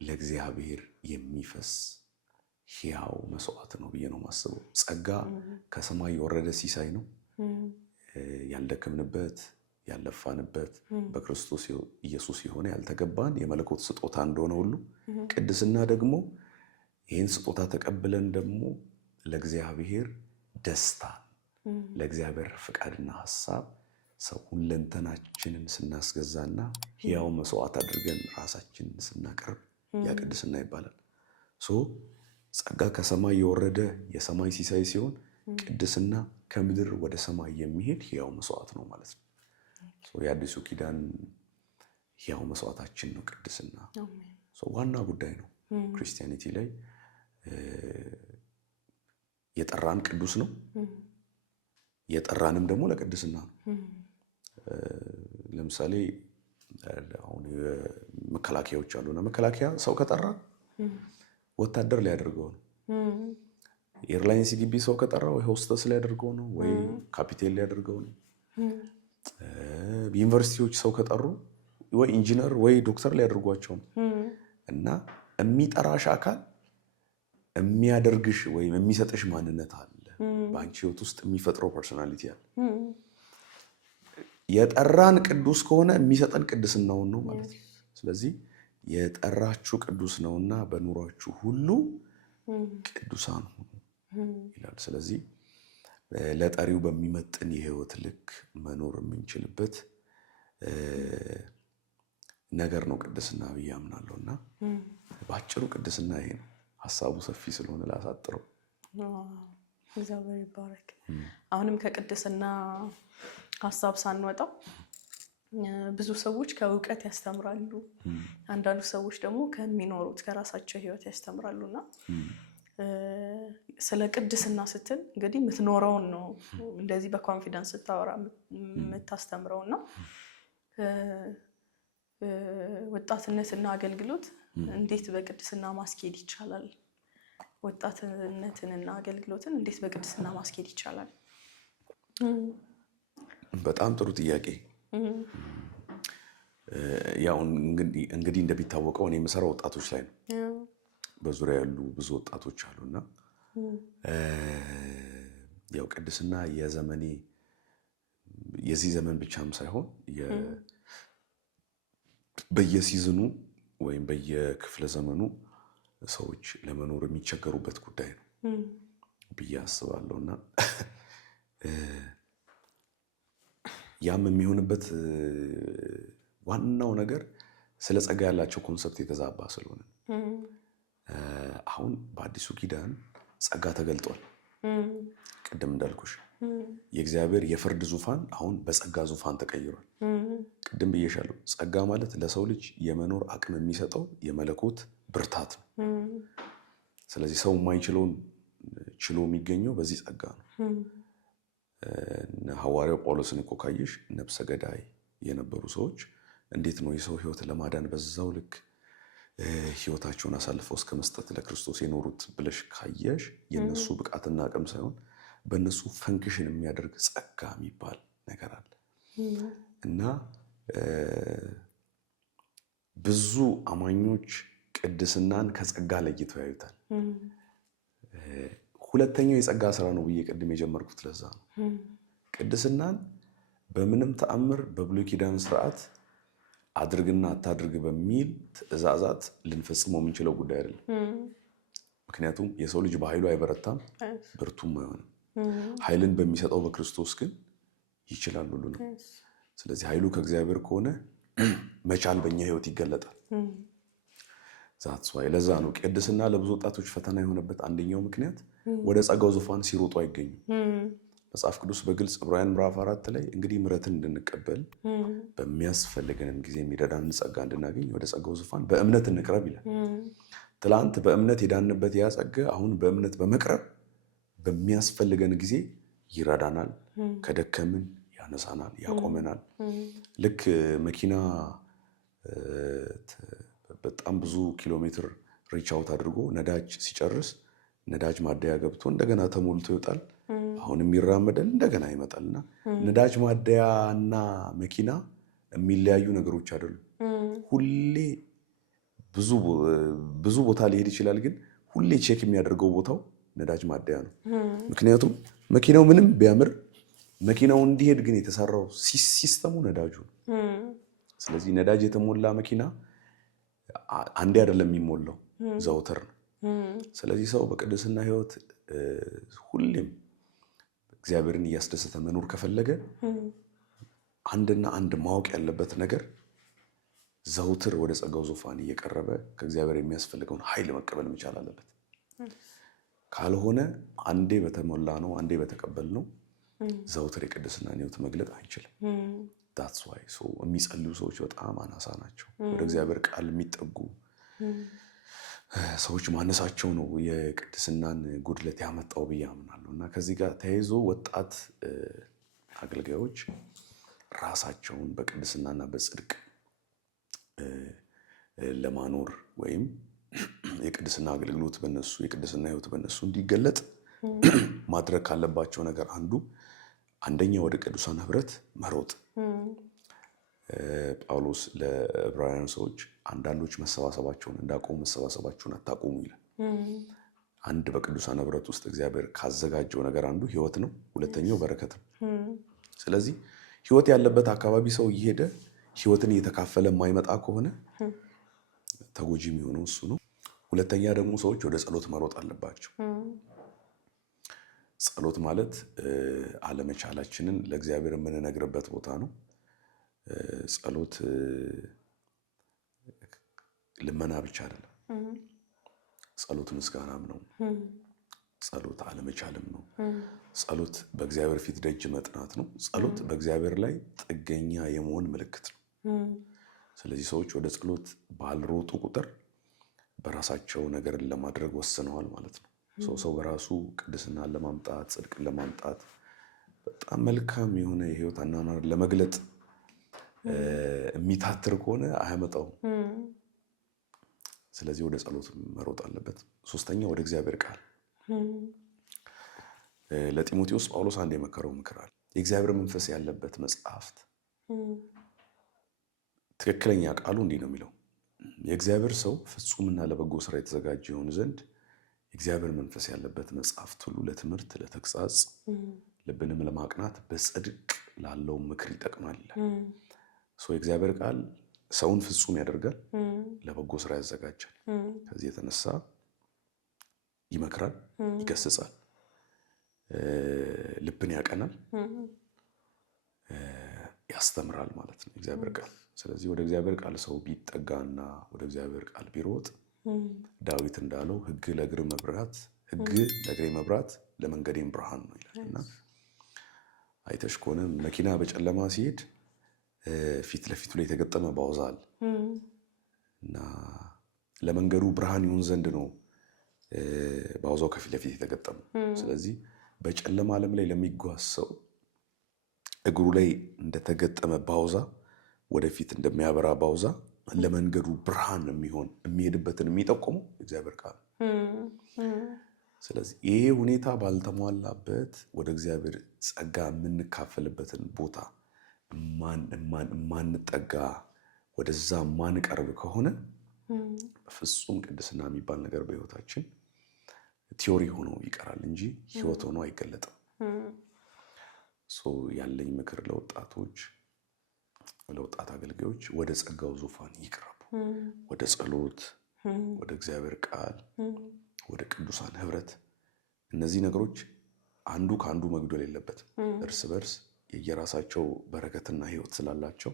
ለእግዚአብሔር የሚፈስ ሕያው መስዋዕት ነው ብዬ ነው የማስበው። ጸጋ ከሰማይ የወረደ ሲሳይ ነው። ያልደከምንበት ያለፋንበት በክርስቶስ ኢየሱስ የሆነ ያልተገባን የመለኮት ስጦታ እንደሆነ ሁሉ ቅድስና ደግሞ ይህን ስጦታ ተቀብለን ደግሞ ለእግዚአብሔር ደስታ ለእግዚአብሔር ፍቃድና ሐሳብ ሰው ሁለንተናችንን ስናስገዛና ሕያው መስዋዕት አድርገን ራሳችንን ስናቀርብ ያ ቅድስና ይባላል። ጸጋ ከሰማይ የወረደ የሰማይ ሲሳይ ሲሆን ቅድስና ከምድር ወደ ሰማይ የሚሄድ ሕያው መስዋዕት ነው ማለት ነው። የአዲሱ ኪዳን ሕያው መስዋዕታችን ነው ቅድስና። ዋና ጉዳይ ነው። ክርስቲያኒቲ ላይ የጠራን ቅዱስ ነው፣ የጠራንም ደግሞ ለቅድስና ነው። ለምሳሌ አሁን መከላከያዎች አሉና መከላከያ ሰው ከጠራ ወታደር ሊያደርገው ነው። ኤርላይንስ ግቢ ሰው ከጠራ ወይ ሆስተስ ሊያደርገው ነው ወይ ካፒቴን ሊያደርገው ነው። ዩኒቨርሲቲዎች ሰው ከጠሩ ወይ ኢንጂነር ወይ ዶክተር ሊያደርጓቸው ነው። እና የሚጠራሽ አካል የሚያደርግሽ ወይም የሚሰጥሽ ማንነት አለ። በአንቺ ህይወት ውስጥ የሚፈጥረው ፐርሶናሊቲ አለ። የጠራን ቅዱስ ከሆነ የሚሰጠን ቅድስናውን ነው ማለት ነው። ስለዚህ የጠራችሁ ቅዱስ ነውና በኑሯችሁ ሁሉ ቅዱሳን ሁኑ ይላል። ስለዚህ ለጠሪው በሚመጥን የህይወት ልክ መኖር የምንችልበት ነገር ነው ቅድስና ብዬ አምናለሁና በአጭሩ ቅድስና ይሄ ነው። ሀሳቡ ሰፊ ስለሆነ ላሳጥረው። እግዚአብሔር ይባረክ። አሁንም ከቅድስና ሀሳብ ሳንወጣ ብዙ ሰዎች ከእውቀት ያስተምራሉ፣ አንዳንዱ ሰዎች ደግሞ ከሚኖሩት ከራሳቸው ህይወት ያስተምራሉና ስለ ቅድስና ስትል እንግዲህ የምትኖረውን ነው እንደዚህ በኮንፊደንስ ስታወራ የምታስተምረውና ወጣትነትና አገልግሎት እንዴት በቅድስና ማስኬድ ይቻላል? ወጣትነትንና አገልግሎትን እንዴት በቅድስና ማስኬድ ይቻላል? በጣም ጥሩ ጥያቄ። ያው እንግዲህ እንደሚታወቀው እኔ የምሰራው ወጣቶች ላይ ነው። በዙሪያ ያሉ ብዙ ወጣቶች አሉና ያው ቅድስና የዚህ ዘመን ብቻም ሳይሆን በየሲዝኑ ወይም በየክፍለ ዘመኑ ሰዎች ለመኖር የሚቸገሩበት ጉዳይ ነው ብዬ አስባለሁና ያም የሚሆንበት ዋናው ነገር ስለ ጸጋ ያላቸው ኮንሰፕት የተዛባ ስለሆነ አሁን በአዲሱ ኪዳን ጸጋ ተገልጧል። ቅድም እንዳልኩሽ የእግዚአብሔር የፍርድ ዙፋን አሁን በጸጋ ዙፋን ተቀይሯል። ቅድም ብዬሻለሁ። ጸጋ ማለት ለሰው ልጅ የመኖር አቅም የሚሰጠው የመለኮት ብርታት ነው። ስለዚህ ሰው የማይችለውን ችሎ የሚገኘው በዚህ ጸጋ ነው። ሐዋርያው ጳውሎስን እኮ ካየሽ ነፍሰ ገዳይ የነበሩ ሰዎች እንዴት ነው የሰው ሕይወት ለማዳን በዛው ልክ ሕይወታቸውን አሳልፈው እስከ መስጠት ለክርስቶስ የኖሩት ብለሽ ካየሽ የነሱ ብቃትና አቅም ሳይሆን በእነሱ ፈንክሽን የሚያደርግ ጸጋ የሚባል ነገር አለ እና ብዙ አማኞች ቅድስናን ከጸጋ ለይተው ያዩታል። ሁለተኛው የጸጋ ስራ ነው ብዬ ቅድም የጀመርኩት ለዛ ነው። ቅድስናን በምንም ተአምር በብሉይ ኪዳን ስርዓት አድርግና አታድርግ በሚል ትእዛዛት ልንፈጽመው የምንችለው ጉዳይ አይደለም። ምክንያቱም የሰው ልጅ በኃይሉ አይበረታም፣ ብርቱም አይሆንም። ኃይልን በሚሰጠው በክርስቶስ ግን ይችላል ሁሉ ነው። ስለዚህ ኃይሉ ከእግዚአብሔር ከሆነ መቻል በእኛ ህይወት ይገለጣል። ለዛ ነው ቅድስና ለብዙ ወጣቶች ፈተና የሆነበት አንደኛው ምክንያት ወደ ጸጋው ዙፋን ሲሮጡ አይገኙም። መጽሐፍ ቅዱስ በግልጽ ዕብራውያን ምዕራፍ 4 ላይ እንግዲህ ምሕረትን እንድንቀበል በሚያስፈልገንም ጊዜ የሚረዳን ጸጋ እንድናገኝ ወደ ጸጋው ዙፋን በእምነት እንቅረብ ይላል። ትላንት በእምነት የዳንበት ያ ጸጋ አሁን በእምነት በመቅረብ በሚያስፈልገን ጊዜ ይረዳናል። ከደከምን ያነሳናል፣ ያቆመናል። ልክ መኪና በጣም ብዙ ኪሎ ሜትር ሪች አውት አድርጎ ነዳጅ ሲጨርስ ነዳጅ ማደያ ገብቶ እንደገና ተሞልቶ ይወጣል። አሁንም ይራመዳል፣ እንደገና ይመጣልና ነዳጅ ማደያና መኪና የሚለያዩ ነገሮች አይደሉም። ሁሌ ብዙ ቦታ ሊሄድ ይችላል፣ ግን ሁሌ ቼክ የሚያደርገው ቦታው ነዳጅ ማደያ ነው። ምክንያቱም መኪናው ምንም ቢያምር መኪናው እንዲሄድ ግን የተሰራው ሲስተሙ ነዳጁ ነው። ስለዚህ ነዳጅ የተሞላ መኪና አንዴ አይደለም የሚሞላው፣ ዘውትር ነው። ስለዚህ ሰው በቅድስና ህይወት ሁሌም እግዚአብሔርን እያስደሰተ መኖር ከፈለገ አንድና አንድ ማወቅ ያለበት ነገር ዘውትር ወደ ጸጋው ዙፋን እየቀረበ ከእግዚአብሔር የሚያስፈልገውን ኃይል መቀበል መቻል አለበት። ካልሆነ አንዴ በተሞላ ነው አንዴ በተቀበል ነው ዘውትር የቅድስና ህይወት መግለጥ አይችልም። that's why የሚጸልዩ ሰዎች በጣም አናሳ ናቸው። ወደ እግዚአብሔር ቃል የሚጠጉ ሰዎች ማነሳቸው ነው የቅድስናን ጉድለት ያመጣው ብዬ አምናለሁ። እና ከዚህ ጋር ተያይዞ ወጣት አገልጋዮች ራሳቸውን በቅድስናና በጽድቅ ለማኖር ወይም የቅድስና አገልግሎት በነሱ የቅድስና ህይወት በነሱ እንዲገለጥ ማድረግ ካለባቸው ነገር አንደኛ ወደ ቅዱሳን ህብረት መሮጥ። ጳውሎስ ለዕብራውያን ሰዎች አንዳንዶች መሰባሰባቸውን እንዳቆሙ መሰባሰባቸውን አታቆሙ ይላል። አንድ በቅዱሳን ህብረት ውስጥ እግዚአብሔር ካዘጋጀው ነገር አንዱ ህይወት ነው፣ ሁለተኛው በረከት ነው። ስለዚህ ህይወት ያለበት አካባቢ ሰው እየሄደ ህይወትን እየተካፈለ የማይመጣ ከሆነ ተጎጂ የሚሆነው እሱ ነው። ሁለተኛ ደግሞ ሰዎች ወደ ጸሎት መሮጥ አለባቸው። ጸሎት ማለት አለመቻላችንን ለእግዚአብሔር የምንነግርበት ቦታ ነው። ጸሎት ልመና ብቻ አይደለም። ጸሎት ምስጋናም ነው። ጸሎት አለመቻልም ነው። ጸሎት በእግዚአብሔር ፊት ደጅ መጥናት ነው። ጸሎት በእግዚአብሔር ላይ ጥገኛ የመሆን ምልክት ነው። ስለዚህ ሰዎች ወደ ጸሎት ባልሮጡ ቁጥር በራሳቸው ነገርን ለማድረግ ወስነዋል ማለት ነው። ሰው በራሱ ቅድስናን ለማምጣት ጽድቅን ለማምጣት በጣም መልካም የሆነ የህይወት አኗኗር ለመግለጥ የሚታትር ከሆነ አያመጣውም። ስለዚህ ወደ ጸሎት መሮጥ አለበት። ሶስተኛ ወደ እግዚአብሔር ቃል። ለጢሞቴዎስ ጳውሎስ አንድ የመከረው ምክር አለ። የእግዚአብሔር መንፈስ ያለበት መጽሐፍት ትክክለኛ ቃሉ እንዲህ ነው የሚለው፣ የእግዚአብሔር ሰው ፍጹምና ለበጎ ስራ የተዘጋጀ ይሆን ዘንድ የእግዚአብሔር መንፈስ ያለበት መጽሐፍት ሁሉ ለትምህርት፣ ለተግሳጽ፣ ልብንም ለማቅናት በጽድቅ ላለው ምክር ይጠቅማል። የእግዚአብሔር ቃል ሰውን ፍጹም ያደርጋል፣ ለበጎ ስራ ያዘጋጃል። ከዚህ የተነሳ ይመክራል፣ ይገስጻል፣ ልብን ያቀናል፣ ያስተምራል ማለት ነው እግዚአብሔር ቃል። ስለዚህ ወደ እግዚአብሔር ቃል ሰው ቢጠጋና ወደ እግዚአብሔር ቃል ቢሮጥ ዳዊት እንዳለው ሕግ ለእግሬ መብራት ለመንገዴም ብርሃን ነው ይላልና አይተሽ ከሆነ መኪና በጨለማ ሲሄድ ፊት ለፊቱ ላይ የተገጠመ ባውዛ አለ እና ለመንገዱ ብርሃን ይሆን ዘንድ ነው ባውዛው ከፊት ለፊት የተገጠመ። ስለዚህ በጨለማ ዓለም ላይ ለሚጓዝ ሰው እግሩ ላይ እንደተገጠመ ባውዛ ወደፊት እንደሚያበራ ባውዛ ለመንገዱ ብርሃን የሚሆን የሚሄድበትን የሚጠቁመው እግዚአብሔር ቃል። ስለዚህ ይሄ ሁኔታ ባልተሟላበት ወደ እግዚአብሔር ጸጋ የምንካፈልበትን ቦታ ማንጠጋ ወደዛ ማንቀርብ ከሆነ ፍጹም ቅድስና የሚባል ነገር በህይወታችን ቲዮሪ ሆኖ ይቀራል እንጂ ህይወት ሆኖ አይገለጥም። ያለኝ ምክር ለወጣት አገልጋዮች ወደ ጸጋው ዙፋን ይቅረቡ። ወደ ጸሎት፣ ወደ እግዚአብሔር ቃል፣ ወደ ቅዱሳን ህብረት። እነዚህ ነገሮች አንዱ ከአንዱ መግደል የለበትም። እርስ በርስ የየራሳቸው በረከትና ህይወት ስላላቸው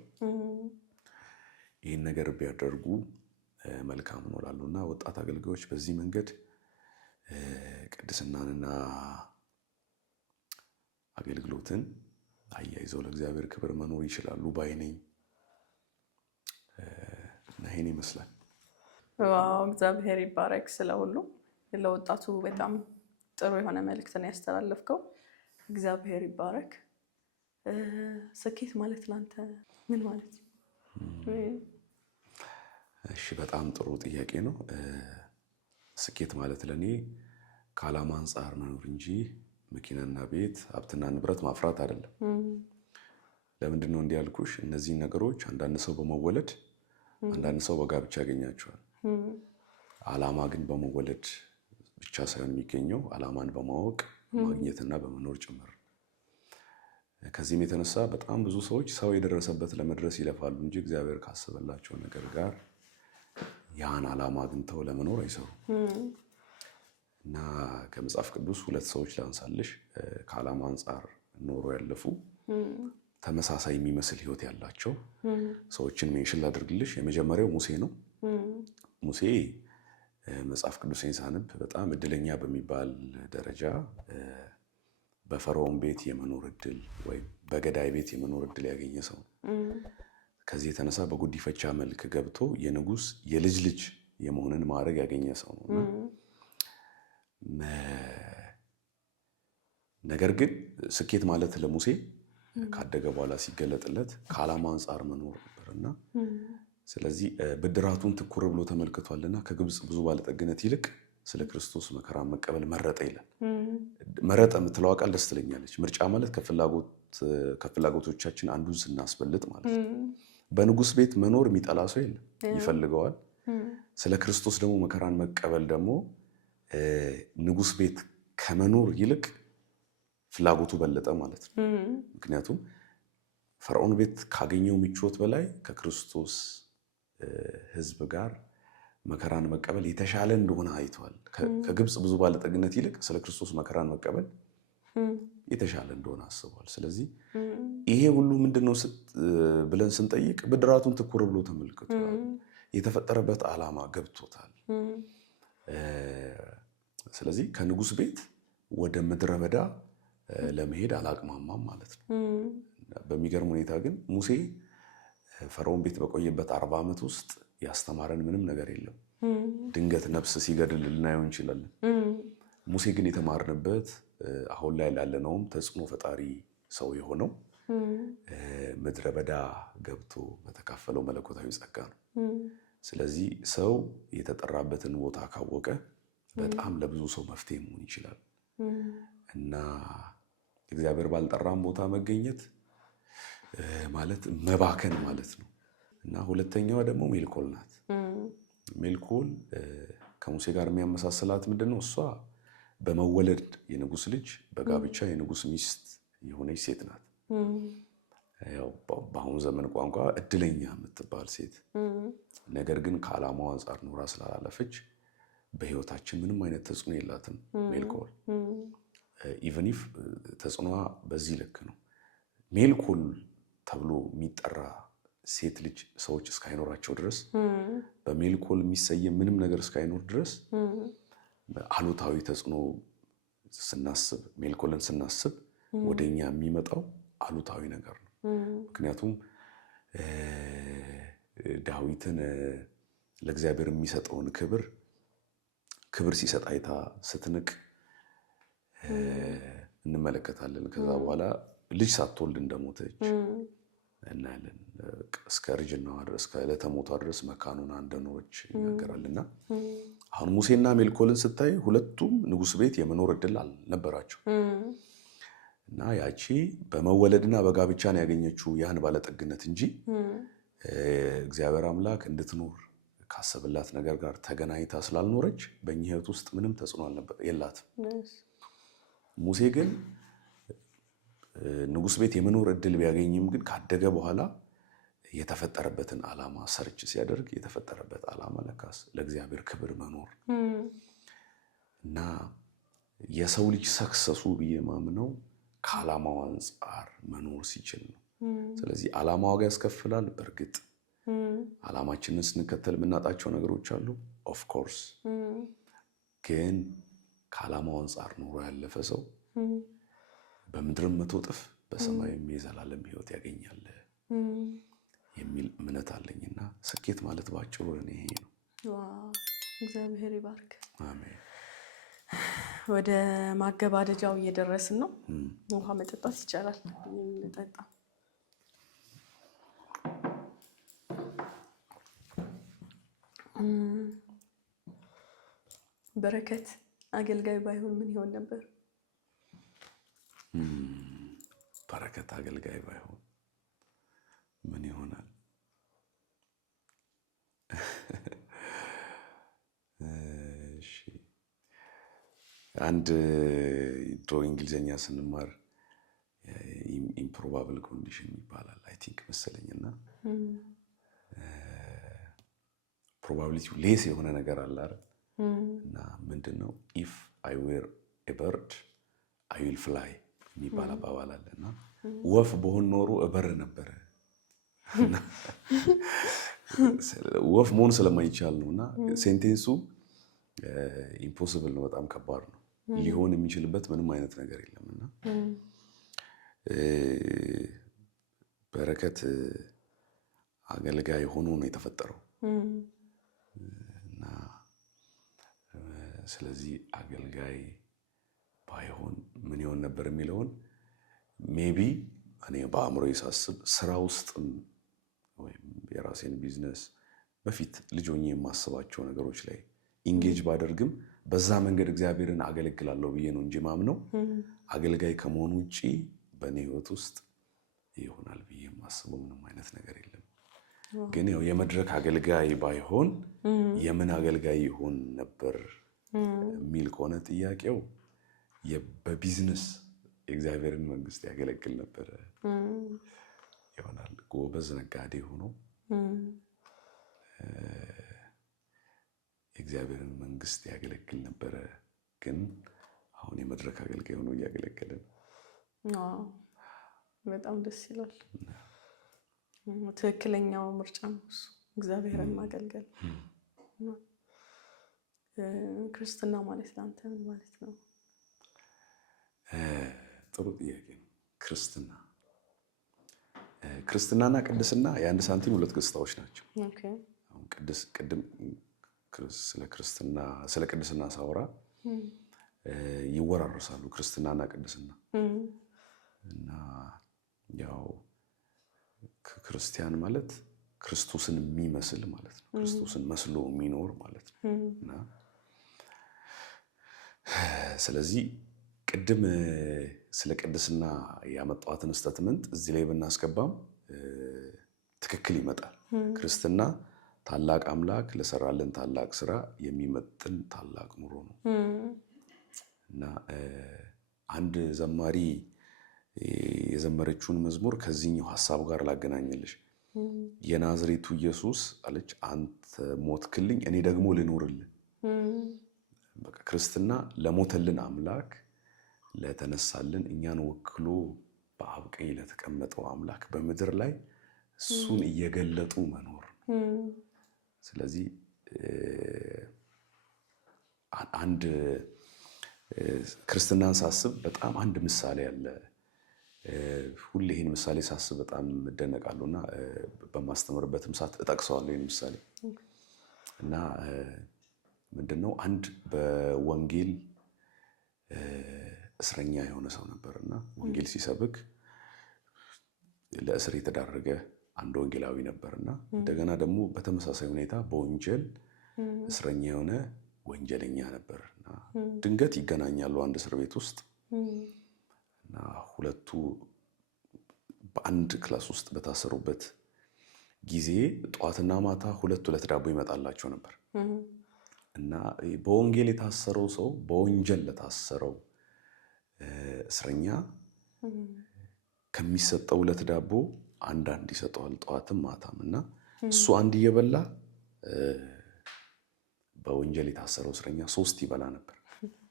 ይህን ነገር ቢያደርጉ መልካም ነው እላለሁ እና ወጣት አገልጋዮች በዚህ መንገድ ቅድስናንና አገልግሎትን አያይዘው ለእግዚአብሔር ክብር መኖር ይችላሉ ባይ ነኝ እና ይሄን ይመስላል። ዋው! እግዚአብሔር ይባረክ ስለሁሉ። ለወጣቱ በጣም ጥሩ የሆነ መልእክትን ያስተላለፍከው። እግዚአብሔር ይባረክ። ስኬት ማለት ላንተ ምን ማለት ነው? እሺ፣ በጣም ጥሩ ጥያቄ ነው። ስኬት ማለት ለኔ ከዓላማ አንጻር መኖር እንጂ መኪናና ቤት ሀብትና ንብረት ማፍራት አይደለም። ለምንድን ነው እንዲህ ያልኩሽ? እነዚህ ነገሮች አንዳንድ ሰው በመወለድ አንዳንድ ሰው በጋብቻ ያገኛቸዋል። ዓላማ ግን በመወለድ ብቻ ሳይሆን የሚገኘው ዓላማን በማወቅ ማግኘትና በመኖር ጭምር። ከዚህም የተነሳ በጣም ብዙ ሰዎች ሰው የደረሰበት ለመድረስ ይለፋሉ እንጂ እግዚአብሔር ካሰበላቸው ነገር ጋር ያን ዓላማ አግኝተው ለመኖር አይሰሩም። እና ከመጽሐፍ ቅዱስ 2 ሰዎች ላንሳልሽ፣ ከዓላማ አንጻር ኖሮ ያለፉ ተመሳሳይ የሚመስል ህይወት ያላቸው ሰዎችን ሜንሽን ላድርግልሽ። የመጀመሪያው ሙሴ ነው። ሙሴ መጽሐፍ ቅዱስን ሳነብ በጣም እድለኛ በሚባል ደረጃ በፈርዖን ቤት የመኖር እድል ወይም በገዳይ ቤት የመኖር እድል ያገኘ ሰው። ከዚህ የተነሳ በጉዲፈቻ መልክ ገብቶ የንጉስ የልጅ ልጅ የመሆንን ማዕረግ ያገኘ ሰው ነው። ነገር ግን ስኬት ማለት ለሙሴ ካደገ በኋላ ሲገለጥለት ከዓላማ አንጻር መኖር ነበርና ስለዚህ ብድራቱን ትኩር ብሎ ተመልክቷልና ከግብጽ ብዙ ባለጠግነት ይልቅ ስለ ክርስቶስ መከራ መቀበል መረጠ ይላል። መረጠ የምትለው ቃል ደስ ትለኛለች። ምርጫ ማለት ከፍላጎቶቻችን አንዱን ስናስበልጥ ማለት ነው። በንጉስ ቤት መኖር የሚጠላ ሰው የለም፣ ይፈልገዋል። ስለ ክርስቶስ ደግሞ መከራን መቀበል ደግሞ ንጉስ ቤት ከመኖር ይልቅ ፍላጎቱ በለጠ ማለት ነው። ምክንያቱም ፈርዖን ቤት ካገኘው ምቾት በላይ ከክርስቶስ ሕዝብ ጋር መከራን መቀበል የተሻለ እንደሆነ አይቷል። ከግብጽ ብዙ ባለጠግነት ይልቅ ስለ ክርስቶስ መከራን መቀበል የተሻለ እንደሆነ አስቧል። ስለዚህ ይሄ ሁሉ ምንድነው ብለን ስንጠይቅ ብድራቱን ትኩር ብሎ ተመልክቷል። የተፈጠረበት ዓላማ ገብቶታል። ስለዚህ ከንጉስ ቤት ወደ ምድረ በዳ ለመሄድ አላቅማማም ማለት ነው። በሚገርም ሁኔታ ግን ሙሴ ፈርዖን ቤት በቆየበት 40 ዓመት ውስጥ ያስተማረን ምንም ነገር የለም። ድንገት ነፍስ ሲገድል ልናየው እንችላለን። ሙሴ ግን የተማርንበት አሁን ላይ ላለነውም ተጽዕኖ ፈጣሪ ሰው የሆነው ምድረ በዳ ገብቶ በተካፈለው መለኮታዊ ጸጋ ነው። ስለዚህ ሰው የተጠራበትን ቦታ ካወቀ በጣም ለብዙ ሰው መፍትሄ መሆን ይችላል እና እግዚአብሔር ባልጠራም ቦታ መገኘት ማለት መባከን ማለት ነው። እና ሁለተኛዋ ደግሞ ሜልኮል ናት። ሜልኮል ከሙሴ ጋር የሚያመሳስላት ምንድነው? እሷ በመወለድ የንጉስ ልጅ በጋብቻ የንጉስ ሚስት የሆነች ሴት ናት። ያው በአሁኑ ዘመን ቋንቋ እድለኛ የምትባል ሴት፣ ነገር ግን ከዓላማው አንጻር ኖራ ስላላለፈች በህይወታችን ምንም አይነት ተጽዕኖ የላትም ሜልኮል። ኢቨን ኢፍ ተጽዕኖዋ በዚህ ልክ ነው። ሜልኮል ተብሎ የሚጠራ ሴት ልጅ ሰዎች እስካይኖራቸው ድረስ፣ በሜልኮል የሚሰየም ምንም ነገር እስካይኖር ድረስ አሉታዊ ተጽዕኖ ስናስብ፣ ሜልኮልን ስናስብ ወደኛ የሚመጣው አሉታዊ ነገር ነው። ምክንያቱም ዳዊትን ለእግዚአብሔር የሚሰጠውን ክብር ሲሰጥ አይታ ስትንቅ እንመለከታለን። ከዛ በኋላ ልጅ ሳትወልድ እንደሞተች እናያለን። እስከ እርጅናዋ ድረስ እስከ ዕለተ ሞቷ ድረስ መካኑና እንደኖረች ይነገራልና አሁን ሙሴና ሜልኮልን ስታይ ሁለቱም ንጉስ ቤት የመኖር እድል አልነበራቸው እና ያቺ በመወለድና በጋብቻ ነው ያገኘችው ያን ባለጠግነት እንጂ እግዚአብሔር አምላክ እንድትኖር ካሰበላት ነገር ጋር ተገናኝታ ስላልኖረች በእኛ ህይወት ውስጥ ምንም ተጽዕኖ የላትም። ሙሴ ግን ንጉስ ቤት የመኖር እድል ቢያገኝም ግን ካደገ በኋላ የተፈጠረበትን ዓላማ ሰርች ሲያደርግ የተፈጠረበት ዓላማ ለካስ ለእግዚአብሔር ክብር መኖር እና የሰው ልጅ ሰክሰሱ ብዬ ማምነው ከዓላማው አንጻር መኖር ሲችል ነው። ስለዚህ ዓላማ ዋጋ ያስከፍላል። በእርግጥ ዓላማችንን ስንከተል የምናጣቸው ነገሮች አሉ። ኦፍ ኮርስ ግን ከዓላማው አንጻር ኖሮ ያለፈ ሰው በምድርም 100 እጥፍ በሰማይም የዘላለም ሕይወት ያገኛል የሚል እምነት አለኝና ስኬት ማለት ባጭሩ እኔ ይሄ ነው። እግዚአብሔር ይባርክ። አሜን። ወደ ማገባደጃው እየደረስን ነው። ውሃ መጠጣት ይቻላል። እንጠጣ። በረከት አገልጋይ ባይሆን ምን ይሆን ነበር? በረከት አገልጋይ ባይሆን አንድ ድሮ እንግሊዝኛ ስንማር ኢምፕሮባብል ኮንዲሽን ይባላል አይ ቲንክ መሰለኝና ፕሮባቢሊቲው ሌስ የሆነ ነገር አለ አይደል? እና ምንድነው ኢፍ አይ ዌር ኤ በርድ አይ ዊል ፍላይ የሚባል አባባል አለና ወፍ በሆን ኖሮ እበር ነበረ። ወፍ መሆን ስለማይቻል ነውና ሴንቴንሱ ኢምፖሲብል ነው፣ በጣም ከባድ ነው። ሊሆን የሚችልበት ምንም አይነት ነገር የለምና በረከት አገልጋይ ሆኖ ነው የተፈጠረው እና ስለዚህ አገልጋይ ባይሆን ምን ይሆን ነበር የሚለውን ሜቢ እኔ በአእምሮዬ ሳስብ ስራ ውስጥም ወይም የራሴን ቢዝነስ በፊት ልጅ ሆኜ የማስባቸው ነገሮች ላይ ኢንጌጅ ባደርግም በዛ መንገድ እግዚአብሔርን አገለግላለሁ ብዬ ነው እንጂ ማምነው አገልጋይ ከመሆኑ ውጪ በእኔ ህይወት ውስጥ ይሆናል ብዬ የማስበው ምንም አይነት ነገር የለም። ግን ያው የመድረክ አገልጋይ ባይሆን የምን አገልጋይ ይሆን ነበር የሚል ከሆነ ጥያቄው በቢዝነስ የእግዚአብሔርን መንግስት ያገለግል ነበር ይሆናል። ጎበዝ ነጋዴ ሆኖ የእግዚአብሔርን መንግስት ያገለግል ነበረ። ግን አሁን የመድረክ አገልጋይ ሆኖ እያገለገለ ነው። በጣም ደስ ይላል። ትክክለኛው ምርጫ ነው እሱ፣ እግዚአብሔርን ማገልገል። ክርስትና ማለት ለአንተ ምን ማለት ነው? ጥሩ ጥያቄ ነው። ክርስትናና ቅድስና የአንድ ሳንቲም ሁለት ገጽታዎች ናቸው። ቅድም ስለ ቅድስና ሳወራ ይወራረሳሉ ክርስትናና ቅድስና እና ያው ክርስቲያን ማለት ክርስቶስን የሚመስል ማለት ነው። ክርስቶስን መስሎ የሚኖር ማለት ነው እና ስለዚህ ቅድም ስለ ቅድስና ያመጣኋትን ስቴትመንት እዚህ ላይ ብናስገባም ትክክል ይመጣል። ክርስትና ታላቅ አምላክ ለሰራልን ታላቅ ስራ የሚመጥን ታላቅ ኑሮ ነው እና አንድ ዘማሪ የዘመረችውን መዝሙር ከዚህኛው ሐሳብ ጋር ላገናኝልሽ። የናዝሬቱ ኢየሱስ አለች አንተ ሞትክልኝ እኔ ደግሞ ልኖርልህ። በቃ ክርስትና ለሞተልን አምላክ ለተነሳልን እኛን ወክሎ በአብ ቀኝ ለተቀመጠው አምላክ በምድር ላይ እሱን እየገለጡ መኖር። ስለዚህ አንድ ክርስትናን ሳስብ በጣም አንድ ምሳሌ አለ። ሁሌ ይህን ምሳሌ ሳስብ በጣም እደነቃለሁ እና በማስተምርበትም ሰዓት እጠቅሰዋለሁ ይህን ምሳሌ እና ምንድነው አንድ በወንጌል እስረኛ የሆነ ሰው ነበር እና ወንጌል ሲሰብክ ለእስር የተዳረገ አንድ ወንጌላዊ ነበርና እንደገና ደግሞ በተመሳሳይ ሁኔታ በወንጀል እስረኛ የሆነ ወንጀለኛ ነበርና ድንገት ይገናኛሉ አንድ እስር ቤት ውስጥ እና ሁለቱ በአንድ ክላስ ውስጥ በታሰሩበት ጊዜ ጠዋትና ማታ ሁለት ዳቦ ይመጣላቸው ነበር እና በወንጌል የታሰረው ሰው በወንጀል ለታሰረው እስረኛ ከሚሰጠው ሁለት ዳቦ አንዳንድ ይሰጠዋል ጠዋትም ማታም እና እሱ አንድ እየበላ በወንጀል የታሰረው እስረኛ 3 ይበላ ነበር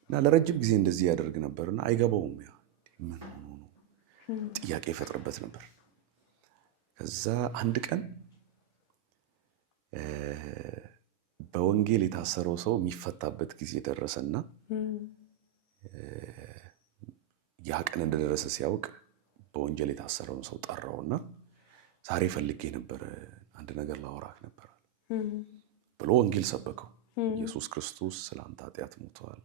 እና ለረጅም ጊዜ እንደዚህ ያደርግ ነበርና አይገባውም። ያ ምን ሆኖ ነው ጥያቄ ይፈጥርበት ነበር። ከዛ አንድ ቀን በወንጌል የታሰረው ሰው የሚፈታበት ጊዜ ደረሰና ያ ቀን እንደደረሰ ሲያውቅ በወንጀል የታሰረውን ሰው ጠራውና ዛሬ ፈልጌ ነበር አንድ ነገር ላወራህ ነበር ብሎ ወንጌል ሰበከው። ኢየሱስ ክርስቶስ ስላንተ ኃጢአት ሞቷል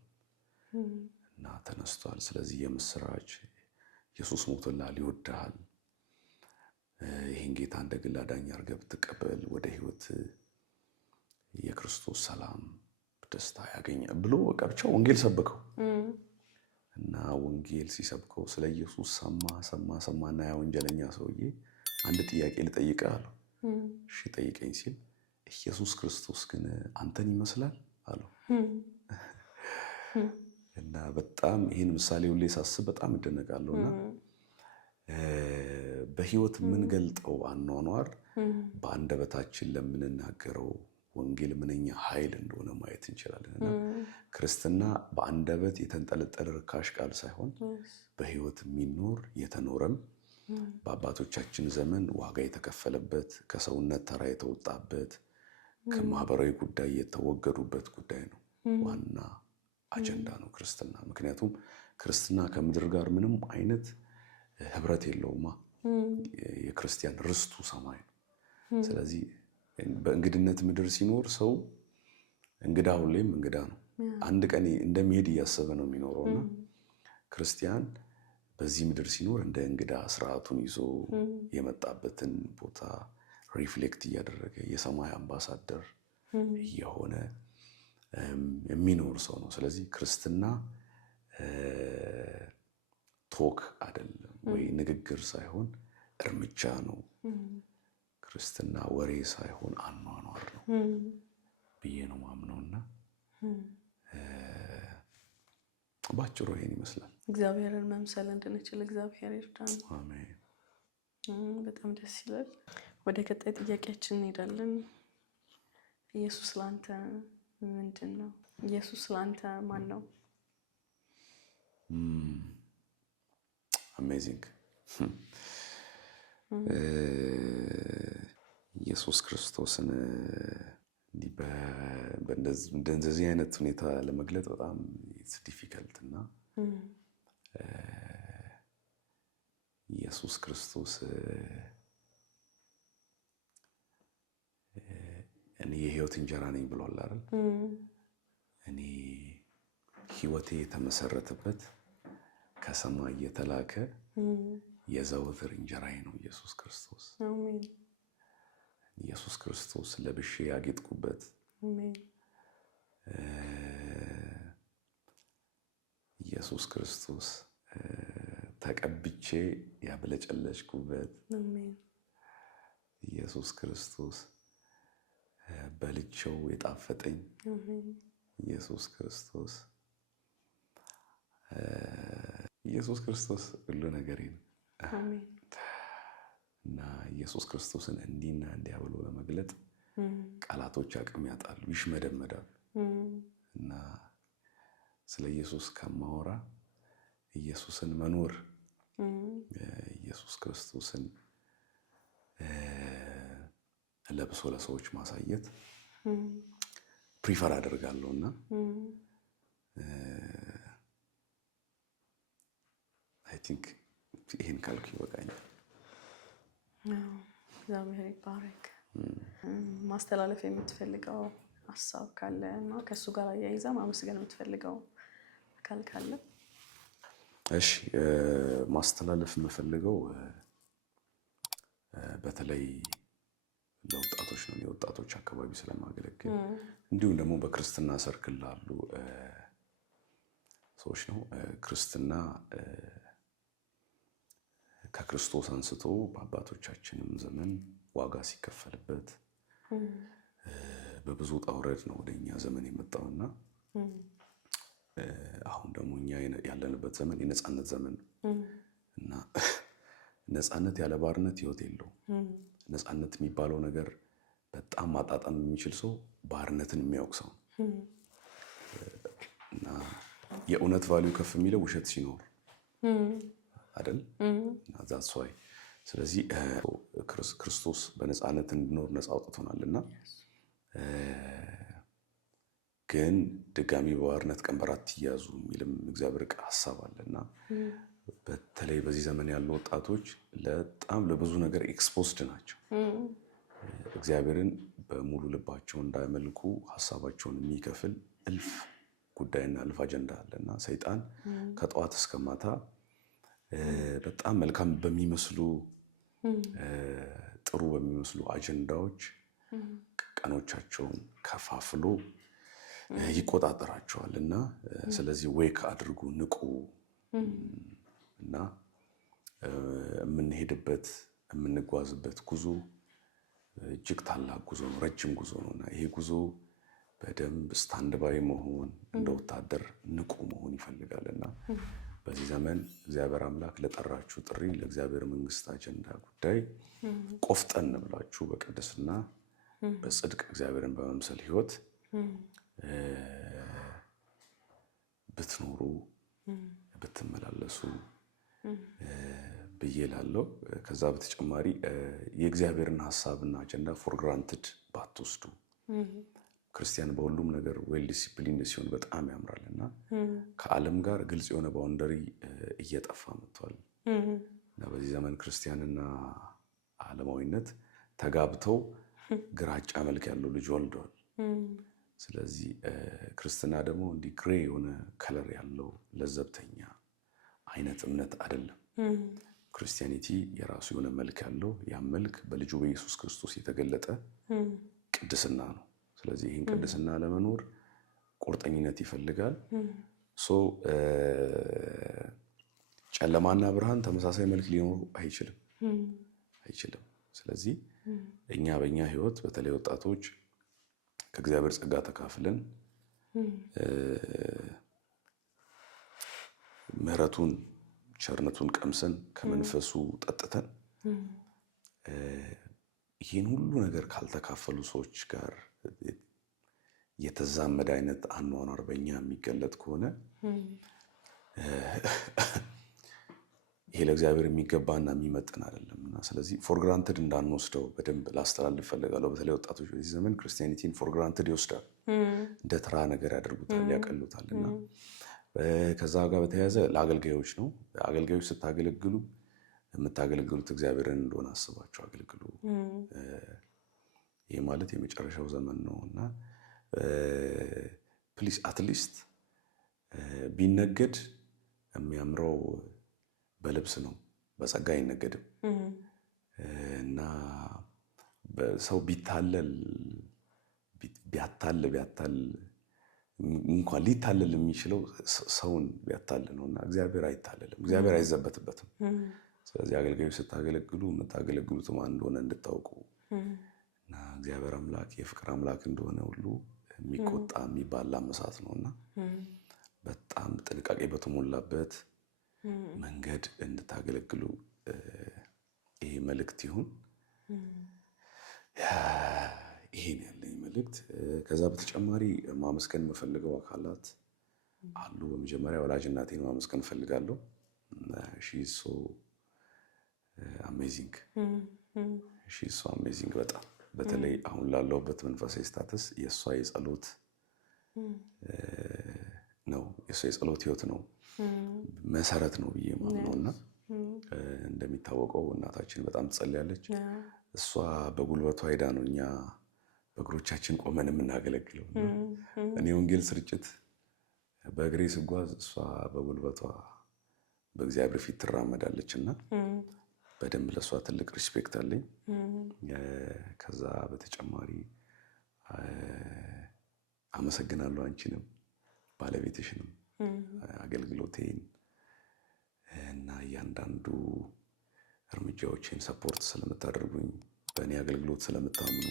እና ተነስቷል። ስለዚህ የምስራች ኢየሱስ ሞቶልሃል፣ ይወድሃል። ይህን ጌታ እንደ ግል አዳኝ አድርገህ ብትቀበል ወደ ህይወት የክርስቶስ ሰላም ደስታ ያገኛል ብሎ በቃ ብቻ ወንጌል ሰበከው እና ወንጌል ሲሰብከው ስለ ኢየሱስ ሰማና ያ ወንጀለኛ ሰውዬ አንድ ጥያቄ ልጠይቅህ አለው። እሺ ጠይቀኝ ሲል ኢየሱስ ክርስቶስ ግን አንተን ይመስላል አለው። እና በጣም ይህን ምሳሌ ሁሌ ሳስብ በጣም እደነቃለሁ። እና በህይወት የምንገልጠው አኗኗር በአንደበታችን ለምንናገረው ወንጌል ምንኛ ኃይል እንደሆነ ማየት እንችላለን። እና ክርስትና በአንደበት የተንጠለጠለ ርካሽ ቃል ሳይሆን በህይወት የሚኖር የተኖረም በአባቶቻችን ዘመን ዋጋ የተከፈለበት ከሰውነት ተራ የተወጣበት ከማህበራዊ ጉዳይ የተወገዱበት ጉዳይ ነው። ዋና አጀንዳ ነው ክርስትና። ምክንያቱም ክርስትና ከምድር ጋር ምንም አይነት ህብረት የለውማ። የክርስቲያን ርስቱ ሰማይ ነው። ስለዚህ በእንግድነት ምድር ሲኖር ሰው እንግዳ ሁሌም እንግዳ ነው። አንድ ቀን እንደሚሄድ እያሰበ ነው የሚኖረውና ክርስቲያን በዚህ ምድር ሲኖር እንደ እንግዳ ስርዓቱን ይዞ የመጣበትን ቦታ ሪፍሌክት እያደረገ የሰማይ አምባሳደር እየሆነ የሚኖር ሰው ነው። ስለዚህ ክርስትና ቶክ አይደለም ወይ ንግግር ሳይሆን እርምጃ ነው። ክርስትና ወሬ ሳይሆን አኗኗር ነው ብዬ ነው ማምነውና ባጭሩ ይሄን ይመስላል። እግዚአብሔርን መምሰል እንድንችል እግዚአብሔር ይርዳን። አሜን። በጣም ደስ ይላል። ወደ ቀጣይ ጥያቄያችን እንሄዳለን። ኢየሱስ ላንተ ምንድን ነው? ኢየሱስ ላንተ ማን ነው? አሜዚንግ። ኢየሱስ ክርስቶስን በእንደዚህ አይነት ሁኔታ ለመግለጥ በጣም ዲፊከልት እና ኢየሱስ ክርስቶስ እኔ የህይወት እንጀራ ነኝ ብሏል አይደል? እኔ ህይወቴ የተመሰረተበት ከሰማይ የተላከ የዘወትር እንጀራዬ ነው ኢየሱስ ክርስቶስ። አሜን። ኢየሱስ ክርስቶስ ለብሼ ያጌጥኩበት፣ ኢየሱስ ክርስቶስ ተቀብቼ ያብለጨለጭኩበት፣ ኢየሱስ ክርስቶስ በልቼው የጣፈጠኝ፣ ኢየሱስ ክርስቶስ ኢየሱስ ክርስቶስ ሁሉ ነገሬ ነው። እና ኢየሱስ ክርስቶስን እንዲና እንዲያ ብሎ ለመግለጥ ቃላቶች አቅም ያጣሉ፣ ይሽመደመዳሉ። እና ስለ ኢየሱስ ከማወራ ኢየሱስን መኖር ኢየሱስ ክርስቶስን ለብሶ ለሰዎች ማሳየት ፕሪፈር አደርጋለሁ። እና አይ ቲንክ ይሄን ካልኩ ይበቃኛል። እግዚአብሔር ይባረክ። ማስተላለፍ የምትፈልገው ሀሳብ ካለ እና ከእሱ ጋር አያይዛ ማመስገን የምትፈልገው አካል ካለ? እሺ፣ ማስተላለፍ የምፈልገው በተለይ ለወጣቶች ነው። የወጣቶች አካባቢ ስለማገለግል እንዲሁም ደግሞ በክርስትና ሰርክል ላሉ ሰዎች ነው። ክርስትና ከክርስቶስ አንስቶ በአባቶቻችንም ዘመን ዋጋ ሲከፈልበት በብዙ ውጣ ውረድ ነው ወደኛ ዘመን የመጣውና አሁን ደግሞ እኛ ያለንበት ዘመን የነጻነት ዘመን ነው እና ነጻነት ያለ ባርነት ህይወት የለውም። ነጻነት የሚባለው ነገር በጣም ማጣጣም የሚችል ሰው ባርነትን የሚያውቅ ሰው እና የእውነት ቫልዩ ከፍ የሚለው ውሸት ሲኖር አይደል? that's why ስለዚህ ክርስቶስ በነጻነት እንድኖር ነጻ አውጥቶናልና ግን ድጋሚ በባርነት ቀንበር አትያዙ የሚልም እግዚአብሔር ሐሳብ አለና በተለይ በዚህ ዘመን ያሉ ወጣቶች በጣም ለብዙ ነገር ኤክስፖዝድ ናቸው። እግዚአብሔርን በሙሉ ልባቸው እንዳይመልኩ ሐሳባቸውን የሚከፍል እልፍ ጉዳይና እልፍ አጀንዳ አለና ሰይጣን ከጠዋት እስከ ማታ በጣም መልካም በሚመስሉ ጥሩ በሚመስሉ አጀንዳዎች ቀኖቻቸውን ከፋፍሎ ይቆጣጠራቸዋል እና ስለዚህ ዌክ አድርጉ፣ ንቁ እና የምንሄድበት የምንጓዝበት ጉዞ እጅግ ታላቅ ጉዞ ነው፣ ረጅም ጉዞ ነው እና ይሄ ጉዞ በደንብ ስታንድ ባይ መሆን እንደ ወታደር ንቁ መሆን ይፈልጋልና በዚህ ዘመን እግዚአብሔር አምላክ ለጠራችሁ ጥሪ ለእግዚአብሔር መንግስት አጀንዳ ጉዳይ ቆፍጠን ብላችሁ በቅድስና በጽድቅ እግዚአብሔርን በመምሰል ህይወት ብትኖሩ ብትመላለሱ ብዬ እላለሁ። ከዛ በተጨማሪ የእግዚአብሔርን ሐሳብና አጀንዳ ፎር ግራንትድ ባትወስዱ። ክርስቲያን በሁሉም ነገር ዌል ዲሲፕሊን ሲሆን በጣም ያምራልና ከዓለም ጋር ግልጽ የሆነ ባውንደሪ እየጠፋ መጥቷል እና በዚህ ዘመን ክርስቲያንና ዓለማዊነት ተጋብተው ግራጫ መልክ ያለው ልጅ ወልደዋል። ስለዚህ ክርስትና ደግሞ እንዲህ ግሬ የሆነ ከለር ያለው ለዘብተኛ አይነት እምነት አይደለም። ክርስቲያኒቲ የራሱ የሆነ መልክ ያለው ያ መልክ በልጁ በኢየሱስ ክርስቶስ የተገለጠ ቅድስና ነው። ስለዚህ ይህን ቅድስና ለመኖር ቁርጠኝነት ይፈልጋል። ጨለማና ብርሃን ተመሳሳይ መልክ ሊኖሩ አይችልም። ስለዚህ እኛ በእኛ ህይወት በተለይ ወጣቶች ከእግዚአብሔር ጸጋ ተካፍለን ምሕረቱን ቸርነቱን ቀምሰን ከመንፈሱ ጠጥተን ይህን ሁሉ ነገር ካልተካፈሉ ሰዎች ጋር የተዛመደ አይነት አኗኗር በእኛ የሚገለጥ ከሆነ ይሄ ለእግዚአብሔር የሚገባና የሚመጥን አይደለም እና ስለዚህ ፎር ግራንትድ እንዳንወስደው በደንብ ላስተላልፍ እፈልጋለሁ። በተለይ ወጣቶች በዚህ ዘመን ክርስቲያኒቲን ፎር ግራንትድ ይወስዳል፣ እንደ ተራ ነገር ያደርጉታል፣ ያቀሉታል እና ከዛ ጋር በተያያዘ ለአገልጋዮች ነው። አገልጋዮች ስታገለግሉ የምታገለግሉት እግዚአብሔርን እንደሆነ አስባችሁ አገልግሉ። ይህ ማለት የመጨረሻው ዘመን ነው እና ፕሊስ አትሊስት ቢነገድ የሚያምረው በልብስ ነው፣ በጸጋ አይነገድም እና ሰው ቢታለል ቢያታል እንኳን ሊታለል የሚችለው ሰውን ቢያታል ነው እና እግዚአብሔር አይታለልም፣ እግዚአብሔር አይዘበትበትም። ስለዚህ አገልጋዮች ስታገለግሉ የምታገለግሉት ማን እንደሆነ እንድታውቁ እና እግዚአብሔር አምላክ የፍቅር አምላክ እንደሆነ ሁሉ የሚቆጣ የሚባል እሳት ነውና በጣም ጥንቃቄ በተሞላበት መንገድ እንድታገለግሉ ይሄ መልእክት ይሁን። ይሄን ያለኝ መልእክት። ከዛ በተጨማሪ ማመስገን የምፈልገው አካላት አሉ። በመጀመሪያ ወላጅ እናቴን ማመስገን እፈልጋለሁ። ሺ ኢዝ ሶ አሜዚንግ በጣም በተለይ አሁን ላለሁበት መንፈሳዊ ስታተስ የእሷ የጸሎት ነው፣ የእሷ የጸሎት ህይወት ነው መሰረት ነው ብዬ ማምነው እና እንደሚታወቀው እናታችን በጣም ትጸልያለች። እሷ በጉልበቷ ሄዳ ነው እኛ በእግሮቻችን ቆመን የምናገለግለው። እኔ ወንጌል ስርጭት በእግሬ ስጓዝ እሷ በጉልበቷ በእግዚአብሔር ፊት ትራመዳለች እና በደንብ ለእሷ ትልቅ ሪስፔክት አለኝ። ከዛ በተጨማሪ አመሰግናለሁ አንቺንም ባለቤትሽንም አገልግሎቴን እና እያንዳንዱ እርምጃዎችን ሰፖርት ስለምታደርጉኝ በእኔ አገልግሎት ስለምታምኑ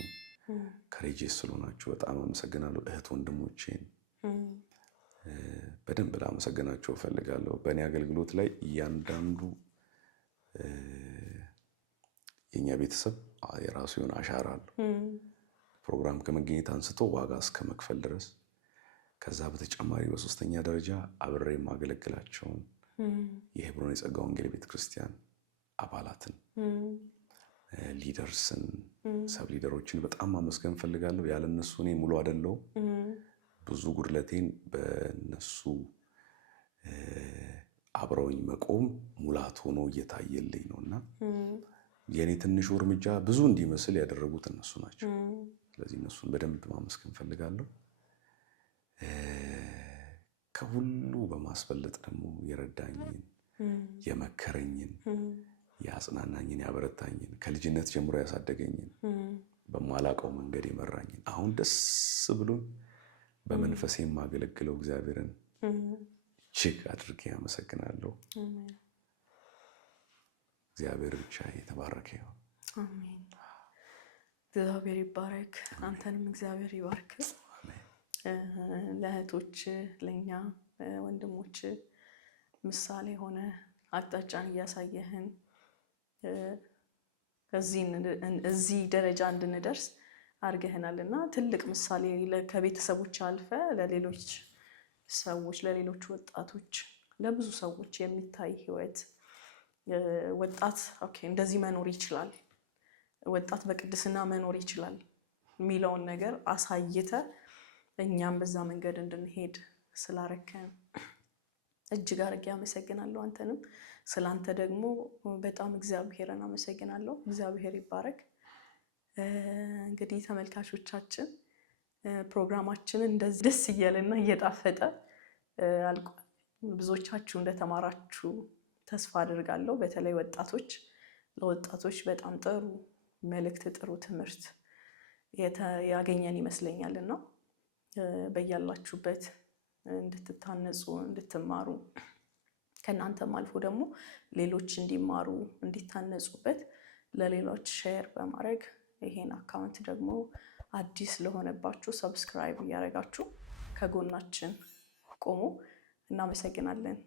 ከሬጄስ ስለሆናችሁ በጣም አመሰግናለሁ። እህት ወንድሞቼን በደንብ ላመሰግናቸው እፈልጋለሁ። በእኔ አገልግሎት ላይ እያንዳንዱ የኛ ቤተሰብ የራሱ የሆነ አሻራ አለው። ፕሮግራም ከመገኘት አንስቶ ዋጋ እስከ መክፈል ድረስ። ከዛ በተጨማሪ በሶስተኛ ደረጃ አብሬ የማገለግላቸውን የሄብሮን የጸጋ ወንጌል ቤተክርስቲያን አባላትን፣ ሊደርስን፣ ሰብ ሊደሮችን በጣም ማመስገን እፈልጋለሁ። ያለ እነሱ እኔ ሙሉ አይደለሁም። ብዙ ጉድለቴን በእነሱ አብረውኝ መቆም ሙላት ሆኖ እየታየልኝ ነውና የኔ ትንሹ እርምጃ ብዙ እንዲመስል ያደረጉት እነሱ ናቸው። ስለዚህ እነሱን በደንብ ማመስገን እፈልጋለሁ። ከሁሉ በማስበለጥ ደግሞ የረዳኝን፣ የመከረኝን፣ ያጽናናኝን፣ ያበረታኝን፣ ከልጅነት ጀምሮ ያሳደገኝን፣ በማላቀው መንገድ የመራኝን፣ አሁን ደስ ብሎን በመንፈሴ የማገለግለው እግዚአብሔርን እጅግ አድርጌ አመሰግናለሁ። እግዚአብሔር ብቻ የተባረከ ይሁን። አሜን። እግዚአብሔር ይባረክ። አንተንም እግዚአብሔር ይባርክ። ለእህቶች ለኛ ወንድሞች ምሳሌ ሆነ አቅጣጫን እያሳየህን እዚህ ደረጃ እንድንደርስ አድርገህናል እና ትልቅ ምሳሌ ከቤተሰቦች አልፈ ለሌሎች ሰዎች፣ ለሌሎች ወጣቶች፣ ለብዙ ሰዎች የሚታይ ህይወት ወጣት እንደዚህ መኖር ይችላል፣ ወጣት በቅድስና መኖር ይችላል የሚለውን ነገር አሳይተ እኛም በዛ መንገድ እንድንሄድ ስላረከን እጅግ አድርጌ አመሰግናለሁ። አንተንም ስላንተ ደግሞ በጣም እግዚአብሔርን አመሰግናለሁ። እግዚአብሔር ይባረክ። እንግዲህ ተመልካቾቻችን ፕሮግራማችንን እንደዚህ ደስ እያለና እየጣፈጠ አልቋል። ብዙዎቻችሁ እንደተማራችሁ ተስፋ አድርጋለሁ። በተለይ ለወጣቶች በጣም ጥሩ መልእክት፣ ጥሩ ትምህርት ያገኘን ይመስለኛል እና በያላችሁበት እንድትታነጹ እንድትማሩ ከእናንተም አልፎ ደግሞ ሌሎች እንዲማሩ እንዲታነጹበት ለሌሎች ሼር በማድረግ ይሄን አካውንት ደግሞ አዲስ ለሆነባችሁ ሰብስክራይብ እያደረጋችሁ ከጎናችን ቆሙ። እናመሰግናለን።